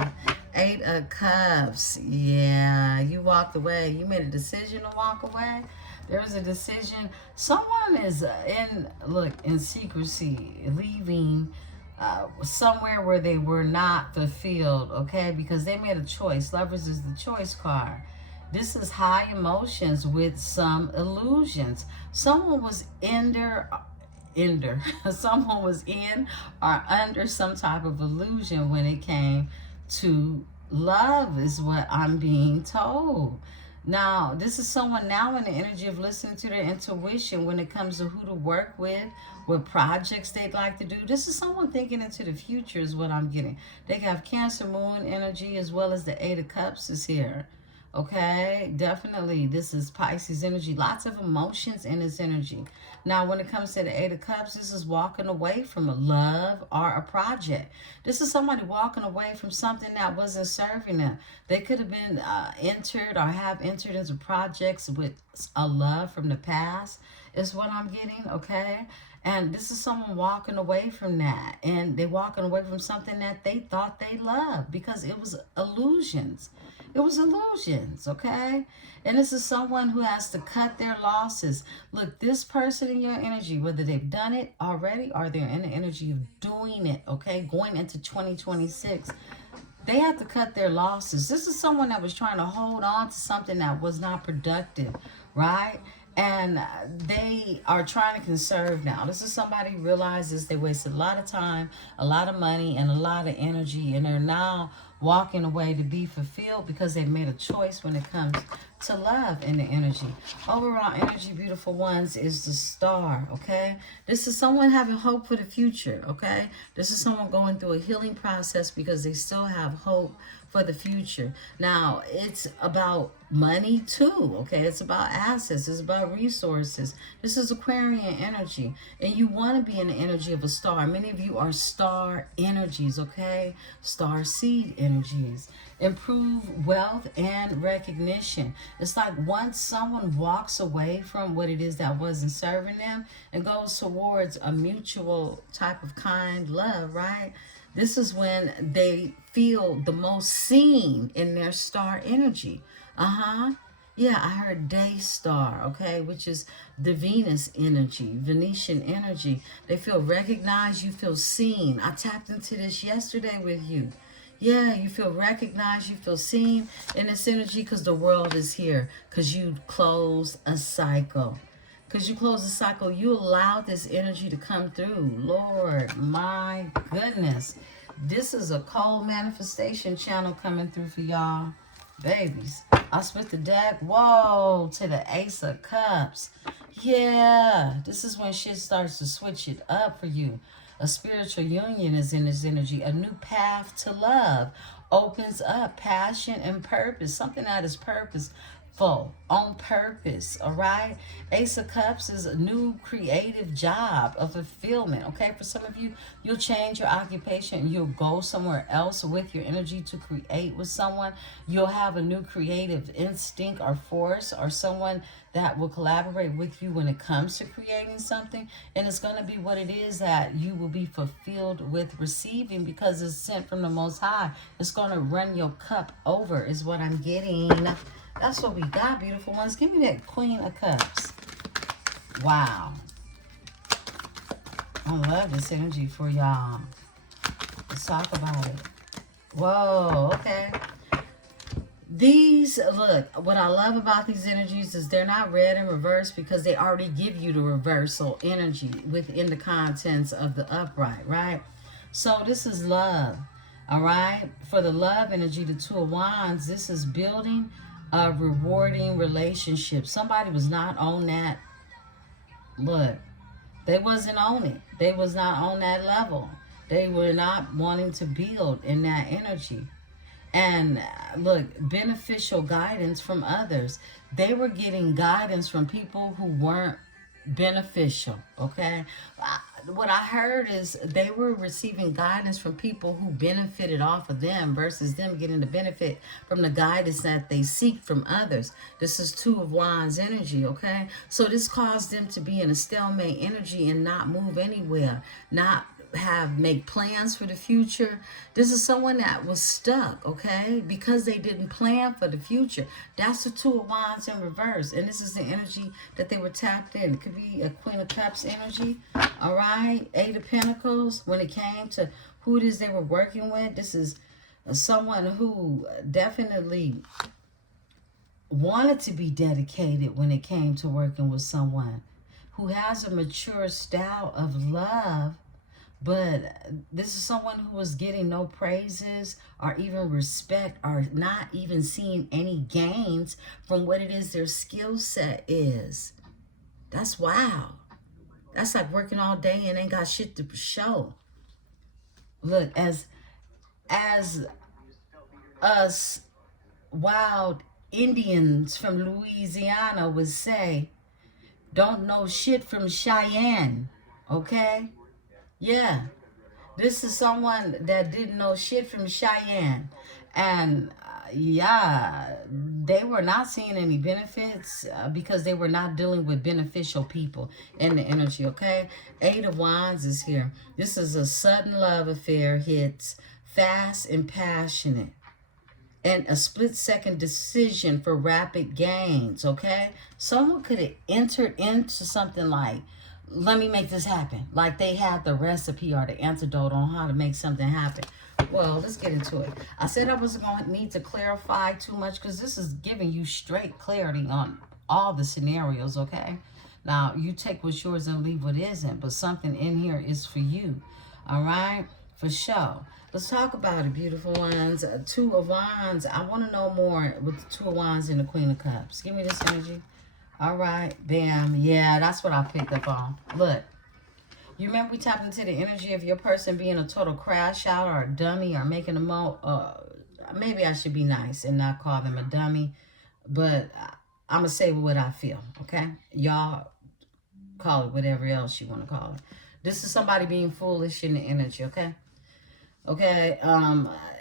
8 of Cups. Yeah, you walked away. You made a decision to walk away. There was a decision. Someone is in secrecy, leaving somewhere where they were not fulfilled, okay? Because they made a choice. Lovers is the choice card. This is high emotions with some illusions. Someone was someone was in or under some type of illusion when it came to love, is what I'm being told. Now, this is someone now in the energy of listening to their intuition when it comes to who to work with, what projects they'd like to do. This is someone thinking into the future, is what I'm getting. They have Cancer Moon energy as well as the Eight of Cups is here. Okay, definitely. This is Pisces energy. Lots of emotions in this energy. Now, when it comes to the Eight of Cups, this is walking away from a love or a project. This is somebody walking away from something that wasn't serving them. They could have been entered or have entered into projects with a love from the past, is what I'm getting, okay? And this is someone walking away from that. And they're walking away from something that they thought they loved because it was illusions. It was illusions, okay? And this is someone who has to cut their losses. Look, this person in your energy, whether they've done it already or they're in the energy of doing it, okay, going into 2026, they have to cut their losses. This is someone that was trying to hold on to something that was not productive, right? And they are trying to conserve now. This is somebody who realizes they wasted a lot of time, a lot of money, and a lot of energy, and they're now walking away to be fulfilled because they made a choice when it comes to love and the energy. Overall energy, beautiful ones, is the Star, okay? This is someone having hope for the future, okay? This is someone going through a healing process because they still have hope for the future. Now, it's about money too, okay? It's about assets. It's about resources. This is Aquarian energy, and you want to be in the energy of a star. Many of you are star energies, okay? Star seed energies. Improve wealth and recognition. It's like once someone walks away from what it is that wasn't serving them and goes towards a mutual type of kind love, right? This is when they feel the most seen in their star energy. Yeah, I heard day star, okay, which is the Venus energy, Venetian energy. They feel recognized, you feel seen. I tapped into this yesterday with you. Yeah, you feel recognized, you feel seen in this energy because the world is here, because you close a cycle. Because you close the cycle, you allowed this energy to come through. Lord, my goodness. This is a cold manifestation channel coming through for y'all. Babies. I split the deck. Whoa, to the Ace of Cups. Yeah, this is when shit starts to switch it up for you. A spiritual union is in this energy. A new path to love opens up passion and purpose. Something that is purposeful, on purpose, all right? Ace of Cups is a new creative job of fulfillment, okay? For some of you, you'll change your occupation. You'll go somewhere else with your energy to create with someone. You'll have a new creative instinct or force or someone that will collaborate with you when it comes to creating something. And it's going to be what it is that you will be fulfilled with receiving because it's sent from the Most High. It's going to run your cup over is what I'm getting. That's what we got, beautiful ones. Give me that Queen of Cups. Wow. I love this energy for y'all. Let's talk about it. Whoa, okay. These, look, what I love about these energies is they're not read in reverse because they already give you the reversal energy within the contents of the upright, right? So this is love, all right? For the love energy, the Two of Wands, this is building a rewarding relationship. Somebody was not on that. Look, they wasn't on it. They was not on that level. They were not wanting to build in that energy. And look, beneficial guidance from others. They were getting guidance from people who weren't beneficial, okay? What I heard is they were receiving guidance from people who benefited off of them versus them getting the benefit from the guidance that they seek from others. This is Two of Wands energy, okay? So this caused them to be in a stalemate energy and not move anywhere, not make plans for the future. This is someone that was stuck, okay, because they didn't plan for the future. That's the Two of Wands in reverse, and this is the energy that they were tapped in. It could be a Queen of Cups energy, all right? Eight of Pentacles. When it came to who it is they were working with, this is someone who definitely wanted to be dedicated when it came to working with someone who has a mature style of love, but this is someone who was getting no praises or even respect, or not even seeing any gains from what it is their skill set is. That's wow. That's like working all day and ain't got shit to show. Look, as us wild Indians from Louisiana would say, don't know shit from Cheyenne, okay? Yeah, this is someone that didn't know shit from Cheyenne. And yeah, they were not seeing any benefits because they were not dealing with beneficial people in the energy, okay? Eight of Wands is here. This is a sudden love affair, hits fast and passionate, and a split-second decision for rapid gains, okay? Someone could have entered into something like, let me make this happen. Like they had the recipe or the antidote on how to make something happen. Well, let's get into it. I said I wasn't going to need to clarify too much because this is giving you straight clarity on all the scenarios, okay? Now, you take what's yours and leave what isn't, but something in here is for you, all right? For sure. Let's talk about it, beautiful ones. Two of Wands. I want to know more with the Two of Wands and the Queen of Cups. Give me this energy. All right. Bam. Yeah, that's what I picked up on. Look. You remember we tapped into the energy of your person being a total crash out or a dummy or making a maybe I should be nice and not call them a dummy. But I'm going to say what I feel, okay? Y'all call it whatever else you want to call it. This is somebody being foolish in the energy, okay? Okay,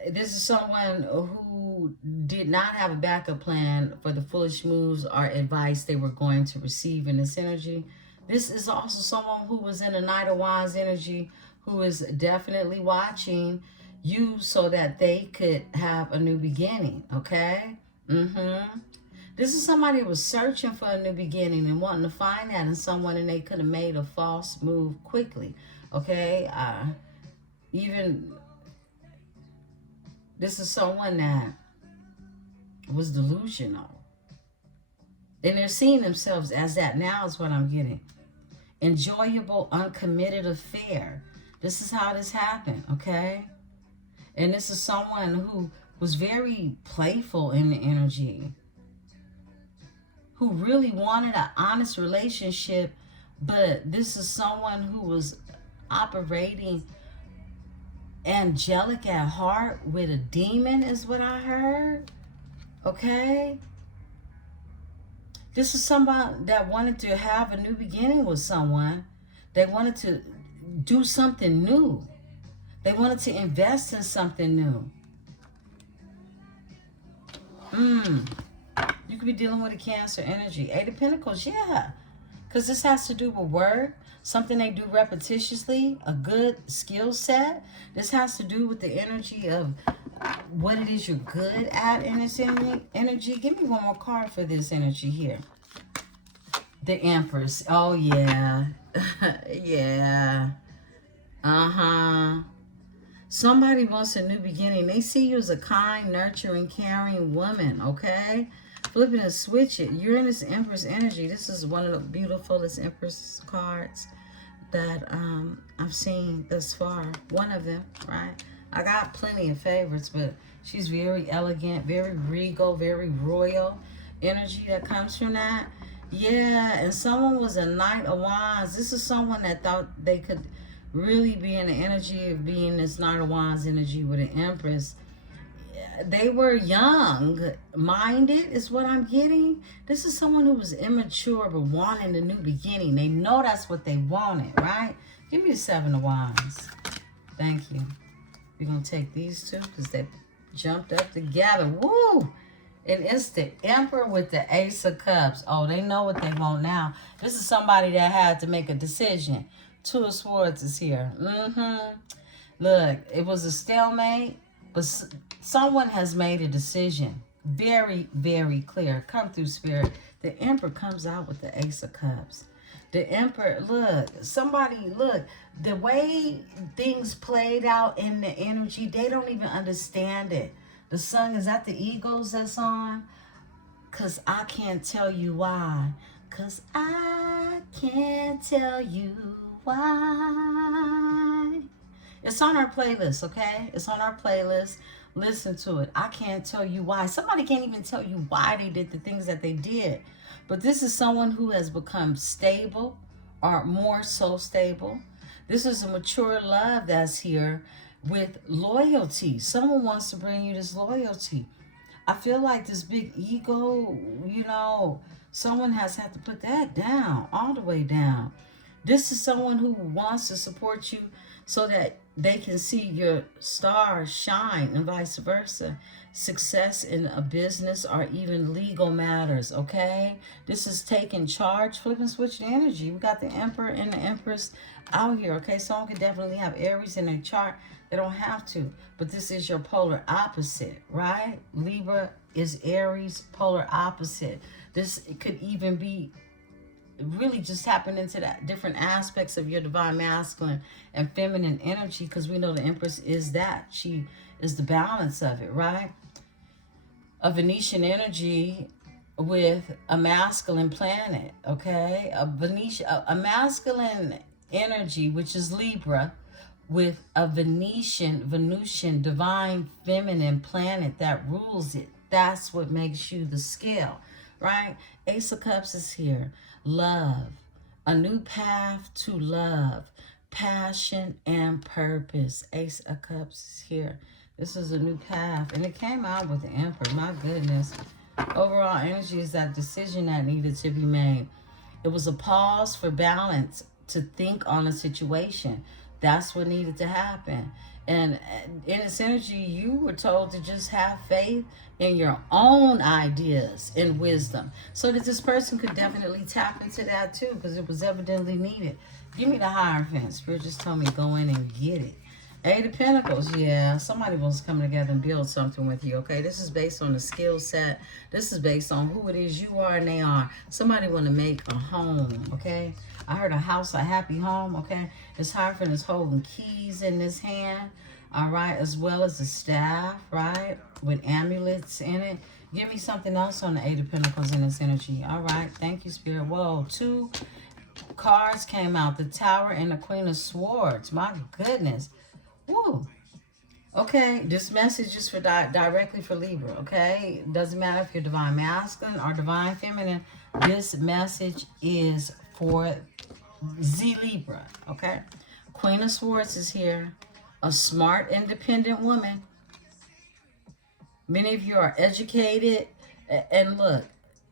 this is someone who did not have a backup plan for the foolish moves or advice they were going to receive in this energy. This is also someone who was in a Knight of Wands energy who is definitely watching you so that they could have a new beginning, okay? This is somebody who was searching for a new beginning and wanting to find that in someone, and they could have made a false move quickly, okay? Even... This is someone that was delusional. And they're seeing themselves as that now is what I'm getting. Enjoyable, uncommitted affair. This is how this happened, okay? And this is someone who was very playful in the energy, who really wanted an honest relationship, but this is someone who was operating angelic at heart with a demon is what I heard, okay? This is somebody that wanted to have a new beginning with someone. They wanted to do something new. They wanted to invest in something new. You could be dealing with a Cancer energy. Eight of Pentacles, yeah. Because this has to do with work, something they do repetitiously, a good skill set. This has to do with the energy of what it is you're good at in this energy. Give me one more card for this energy here. The Empress. Oh, yeah. Yeah. Somebody wants a new beginning. They see you as a kind, nurturing, caring woman, okay? Flip it and switch it. You're in this Empress energy. This is one of the beautifulest Empress cards that I've seen thus far. One of them, right? I got plenty of favorites, but she's very elegant, very regal, very royal energy that comes from that. Yeah, and someone was a Knight of Wands. This is someone that thought they could really be in the energy of being this Knight of Wands energy with an Empress. They were young-minded is what I'm getting. This is someone who was immature but wanting a new beginning. They know that's what they wanted, right? Give me the Seven of Wands. Thank you. We're going to take these two because they jumped up together. Woo! And it's the Emperor with the Ace of Cups. Oh, they know what they want now. This is somebody that had to make a decision. Two of Swords is here. Look, it was a stalemate, but someone has made a decision. Very, very clear. Come through, Spirit. The Emperor comes out with the Ace of Cups. The Emperor, look, the way things played out in the energy, they don't even understand it. The sun, is that the eagles that's on? 'Cause I can't tell you why. 'Cause I can't tell you why. It's on our playlist, okay? It's on our playlist. Listen to it. I can't tell you why. Somebody can't even tell you why they did the things that they did. But this is someone who has become stable, or more so stable. This is a mature love that's here with loyalty. Someone wants to bring you this loyalty. I feel like this big ego, someone has had to put that down, all the way down. This is someone who wants to support you so that they can see your stars shine, and vice versa. Success in a business or even legal matters, okay? This is taking charge, flipping switch the energy. We got the Emperor and the Empress out here, okay? Someone could definitely have Aries in their chart. They don't have to, but this is your polar opposite, right? Libra is Aries, polar opposite. This could even be really just tapping into that different aspects of your divine masculine and feminine energy, because we know the Empress is that. She is the balance of it, right? A Venetian energy with a masculine planet, okay? A masculine energy, which is Libra, with a Venusian divine feminine planet that rules it. That's what makes you the scale, right? Ace of Cups is here. Love, a new path to love, passion and purpose. Ace of Cups is here. This is a new path, and it came out with the Emperor. My goodness. Overall energy is that decision that needed to be made. It was a pause for balance to think on a situation. That's what needed to happen. And in this energy, you were told to just have faith in your own ideas and wisdom, so that this person could definitely tap into that too, because it was evidently needed. Give me the Hierophant. Spirit just told me go in and get it. Eight of Pentacles, yeah. Somebody wants to come together and build something with you, okay? This is based on the skill set. This is based on who it is you are and they are. Somebody want to make a home, okay? I heard a house, a happy home, okay? This Hierophant is holding keys in his hand, all right? As well as a staff, right? With amulets in it. Give me something else on the Eight of Pentacles in this energy. All right, thank you, Spirit. Whoa, two cards came out. The Tower and the Queen of Swords. My goodness. Woo. Okay, this message is for directly for Libra, okay? Doesn't matter if you're divine masculine or divine feminine. This message is for Z Libra, okay? Queen of Swords is here. A smart, independent woman. Many of you are educated. And look,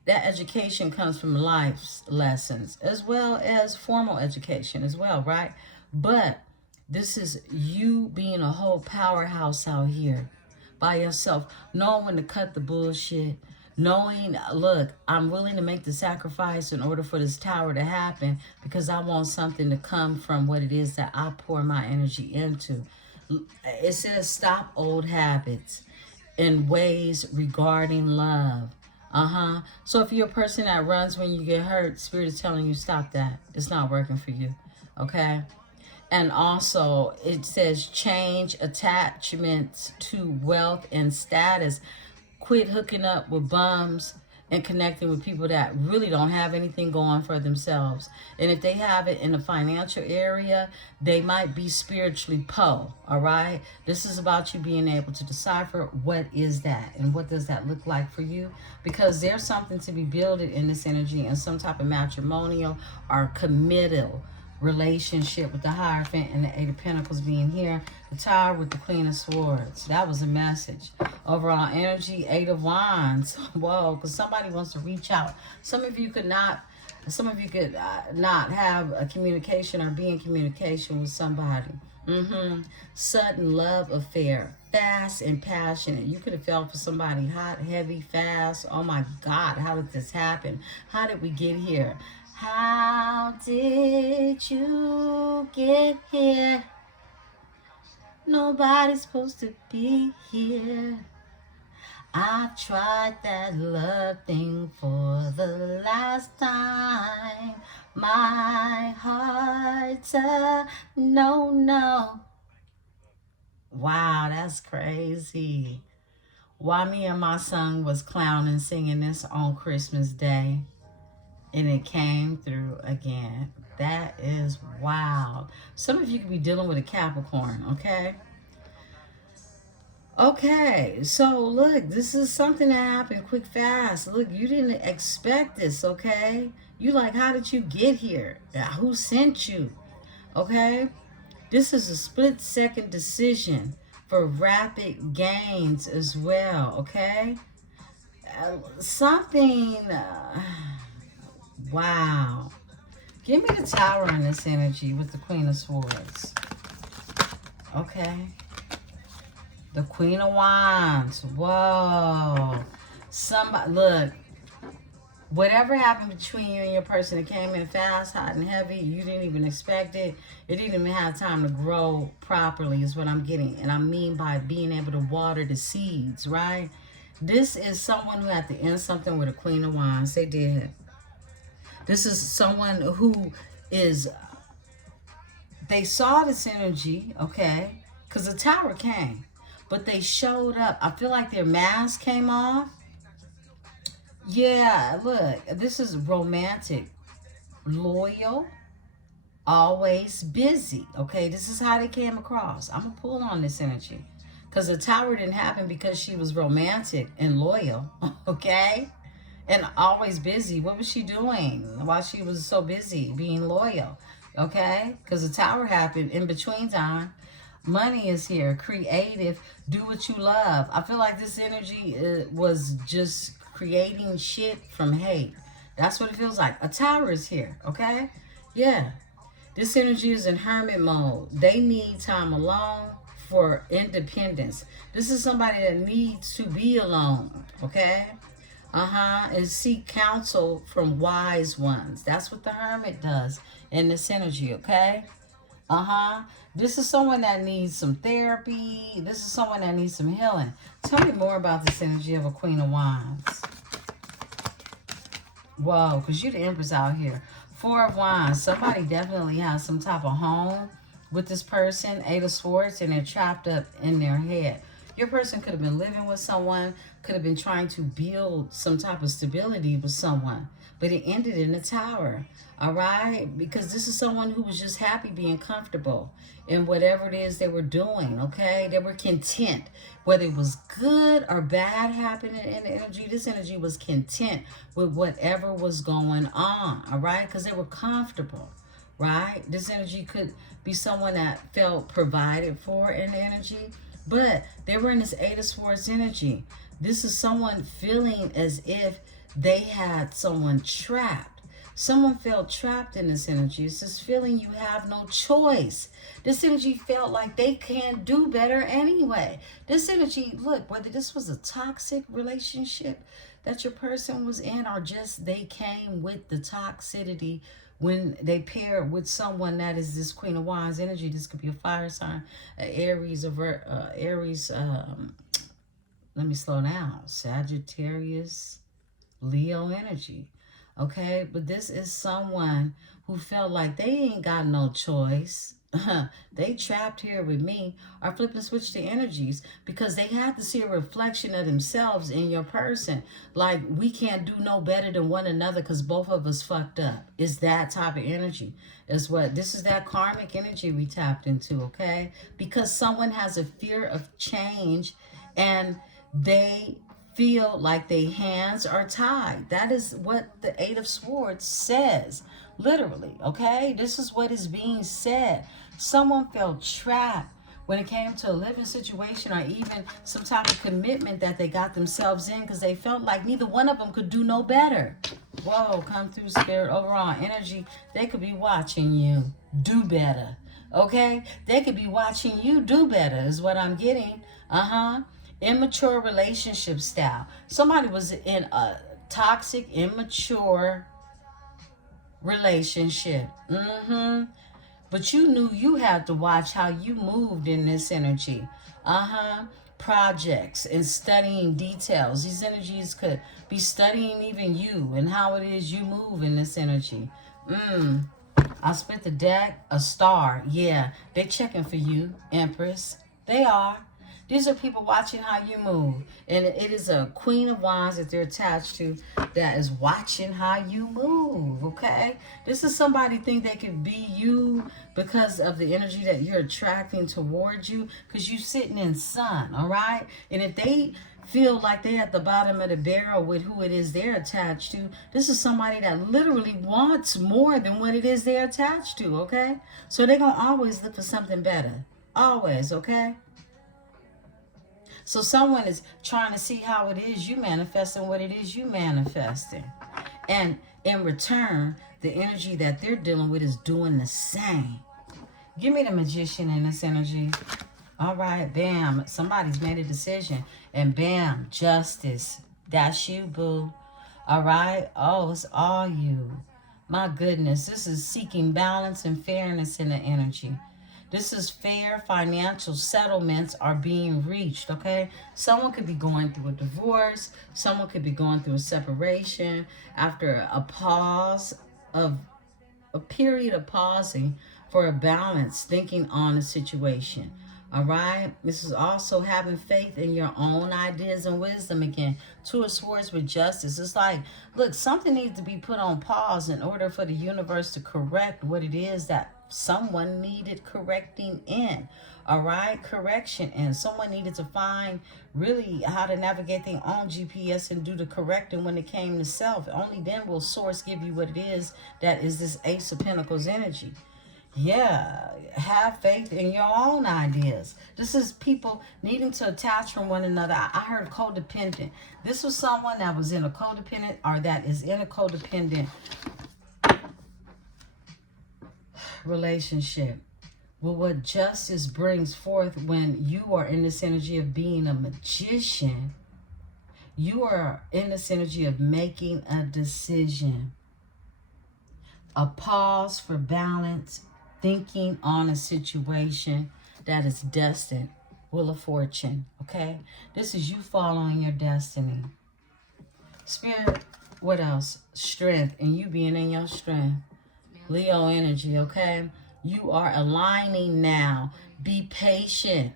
that education comes from life's lessons as well as formal education as well, right? But this is you being a whole powerhouse out here by yourself, knowing when to cut the bullshit, knowing, look, I'm willing to make the sacrifice in order for this tower to happen because I want something to come from what it is that I pour my energy into. It says stop old habits and ways regarding love. So if you're a person that runs when you get hurt, Spirit is telling you stop that. It's not working for you, okay? And also, it says change attachments to wealth and status. Quit hooking up with bums and connecting with people that really don't have anything going for themselves. And if they have it in the financial area, they might be spiritually all right? This is about you being able to decipher what is that and what does that look like for you, because there's something to be built in this energy and some type of matrimonial or committal relationship with the Hierophant and the Eight of Pentacles being here. The Tower with the Queen of Swords. That was a message. Overall energy, Eight of Wands. Whoa, because somebody wants to reach out. Some of you could not have a communication or be in communication with somebody. Sudden love affair. Fast and passionate. You could have felt for somebody hot, heavy, fast. Oh my God, how did this happen? How did we get here? How did you get here? Nobody's supposed to be here. I've tried that love thing for the last time. My heart's a no. Wow, that's crazy. While me and my son was clowning, singing this on Christmas Day, and it came through again. That is wild. Some of you could be dealing with a Capricorn, okay? Okay, so look, this is something that happened quick, fast. Look, you didn't expect this, okay? You like, how did you get here? Who sent you? Okay? This is a split-second decision for rapid gains as well, okay? Something, wow. Give me the Tower in this energy with the Queen of Swords. Okay. The Queen of Wands. Whoa. Somebody, look. Whatever happened between you and your person, it came in fast, hot, and heavy. You didn't even expect it. It didn't even have time to grow properly is what I'm getting. And I mean by being able to water the seeds, right? This is someone who had to end something with a Queen of Wands. They did. This is someone who is, they saw this energy, okay? Because the Tower came. But they showed up. I feel like their mask came off. Yeah, look, this is romantic, loyal, always busy, okay? This is how they came across. I'm going to pull on this energy because the Tower didn't happen because she was romantic and loyal, okay? And always busy. What was she doing while she was so busy being loyal, okay? Because the Tower happened in between time. Money is here, creative, do what you love. I feel like this energy was just creating shit from hate. That's what it feels like. A Tower is here, okay? Yeah. This energy is in hermit mode. They need time alone for independence. This is somebody that needs to be alone, okay? And seek counsel from wise ones. That's what the Hermit does in this energy, okay? This is someone that needs some therapy. This is someone that needs some healing. Tell me more about this energy of a Queen of Wands. Whoa, because you're the Empress out here. Four of Wands. Somebody definitely has some type of home with this person. Eight of Swords, and they're trapped up in their head. Your person could have been living with someone, could have been trying to build some type of stability with someone, but it ended in the Tower, all right? Because this is someone who was just happy being comfortable in whatever it is they were doing, okay? They were content. Whether it was good or bad happening in the energy, this energy was content with whatever was going on, all right? Because they were comfortable, right? This energy could be someone that felt provided for in the energy, but they were in this Eight of Swords energy. This is someone feeling as if they had someone trapped. Someone felt trapped in this energy. It's this feeling you have no choice. This energy felt like they can't do better anyway. This energy, look, whether this was a toxic relationship that your person was in or just they came with the toxicity when they pair with someone that is this Queen of Wands energy. This could be a fire sign, Aries, let me slow down, Sagittarius, Leo energy, okay? But this is someone who felt like they ain't got no choice. They trapped here with me, or flip and switch the energies because they had to see a reflection of themselves in your person. Like, we can't do no better than one another because both of us fucked up. It's that type of energy. Is what this is, that karmic energy we tapped into, okay? Because someone has a fear of change and they feel like their hands are tied. That is what the Eight of Swords says, literally, okay? This is what is being said. Someone felt trapped when it came to a living situation or even some type of commitment that they got themselves in because they felt like neither one of them could do no better. Whoa, come through, Spirit. Overall energy, they could be watching you do better, okay? They could be watching you do better is what I'm getting. Immature relationship style. Somebody was in a toxic, immature relationship. But you knew you had to watch how you moved in this energy. Projects and studying details. These energies could be studying even you and how it is you move in this energy. I split the deck, a star. Yeah, they're checking for you, Empress. They are. These are people watching how you move. And it is a Queen of Wands that they're attached to that is watching how you move, okay? This is somebody think they could be you because of the energy that you're attracting towards you, because you're sitting in sun, all right? And if they feel like they're at the bottom of the barrel with who it is they're attached to, this is somebody that literally wants more than what it is they're attached to, okay? So they're going to always look for something better. Always, okay? So someone is trying to see how it is you manifesting what it is you manifesting. And in return, the energy that they're dealing with is doing the same. Give me the Magician in this energy. All right, bam. Somebody's made a decision. And bam, Justice. That's you, boo. All right. Oh, it's all you. My goodness. This is seeking balance and fairness in the energy. This is fair financial settlements are being reached, okay? Someone could be going through a divorce. Someone could be going through a separation after a pause of a period of pausing for a balance, thinking on a situation. All right? This is also having faith in your own ideas and wisdom again. Two of Swords with Justice. It's like, look, something needs to be put on pause in order for the universe to correct what it is that someone needed correcting in. All right? Correction in. Someone needed to find really how to navigate their own GPS and do the correcting when it came to self. Only then will Source give you what it is that is this Ace of Pentacles energy. Yeah, have faith in your own ideas. This is people needing to attach from one another. I heard codependent. This was someone that was in a codependent or that is in a codependent relationship. Well, what justice brings forth when you are in this energy of being a magician, you are in this energy of making a decision. A pause for balance, thinking on a situation that is destined. Wheel of Fortune, okay? This is you following your destiny. Spirit, what else? Strength, and you being in your strength. Leo energy, okay? You are aligning now. Be patient.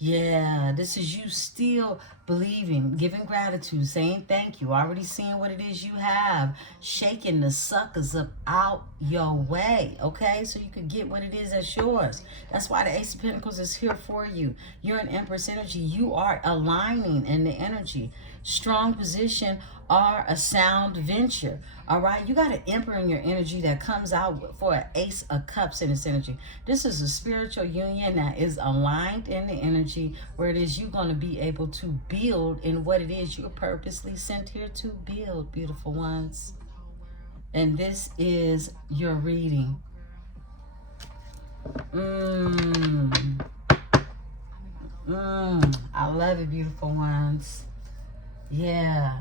Yeah, this is you still believing, giving gratitude, saying thank you, already seeing what it is you have, shaking the suckers up out your way, okay? So you could get what it is that's yours. That's why the Ace of Pentacles is here for you. You're an Empress energy. You are aligning in the energy. Strong position or a sound venture, all right? You got an Emperor in your energy that comes out for an Ace of Cups in this energy. This is a spiritual union that is aligned in the energy where it is you're going to be able to build in what it is you're purposely sent here to build, beautiful ones. And this is your reading. I love it, beautiful ones. Yeah.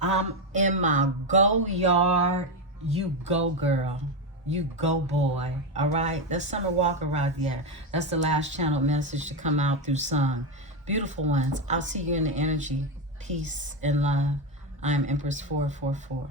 I'm in my go yard. You go, girl. You go, boy. All right? That's Summer Walker right there. That's the last channel message to come out through some. Beautiful ones. I'll see you in the energy. Peace and love. I'm Empress 444.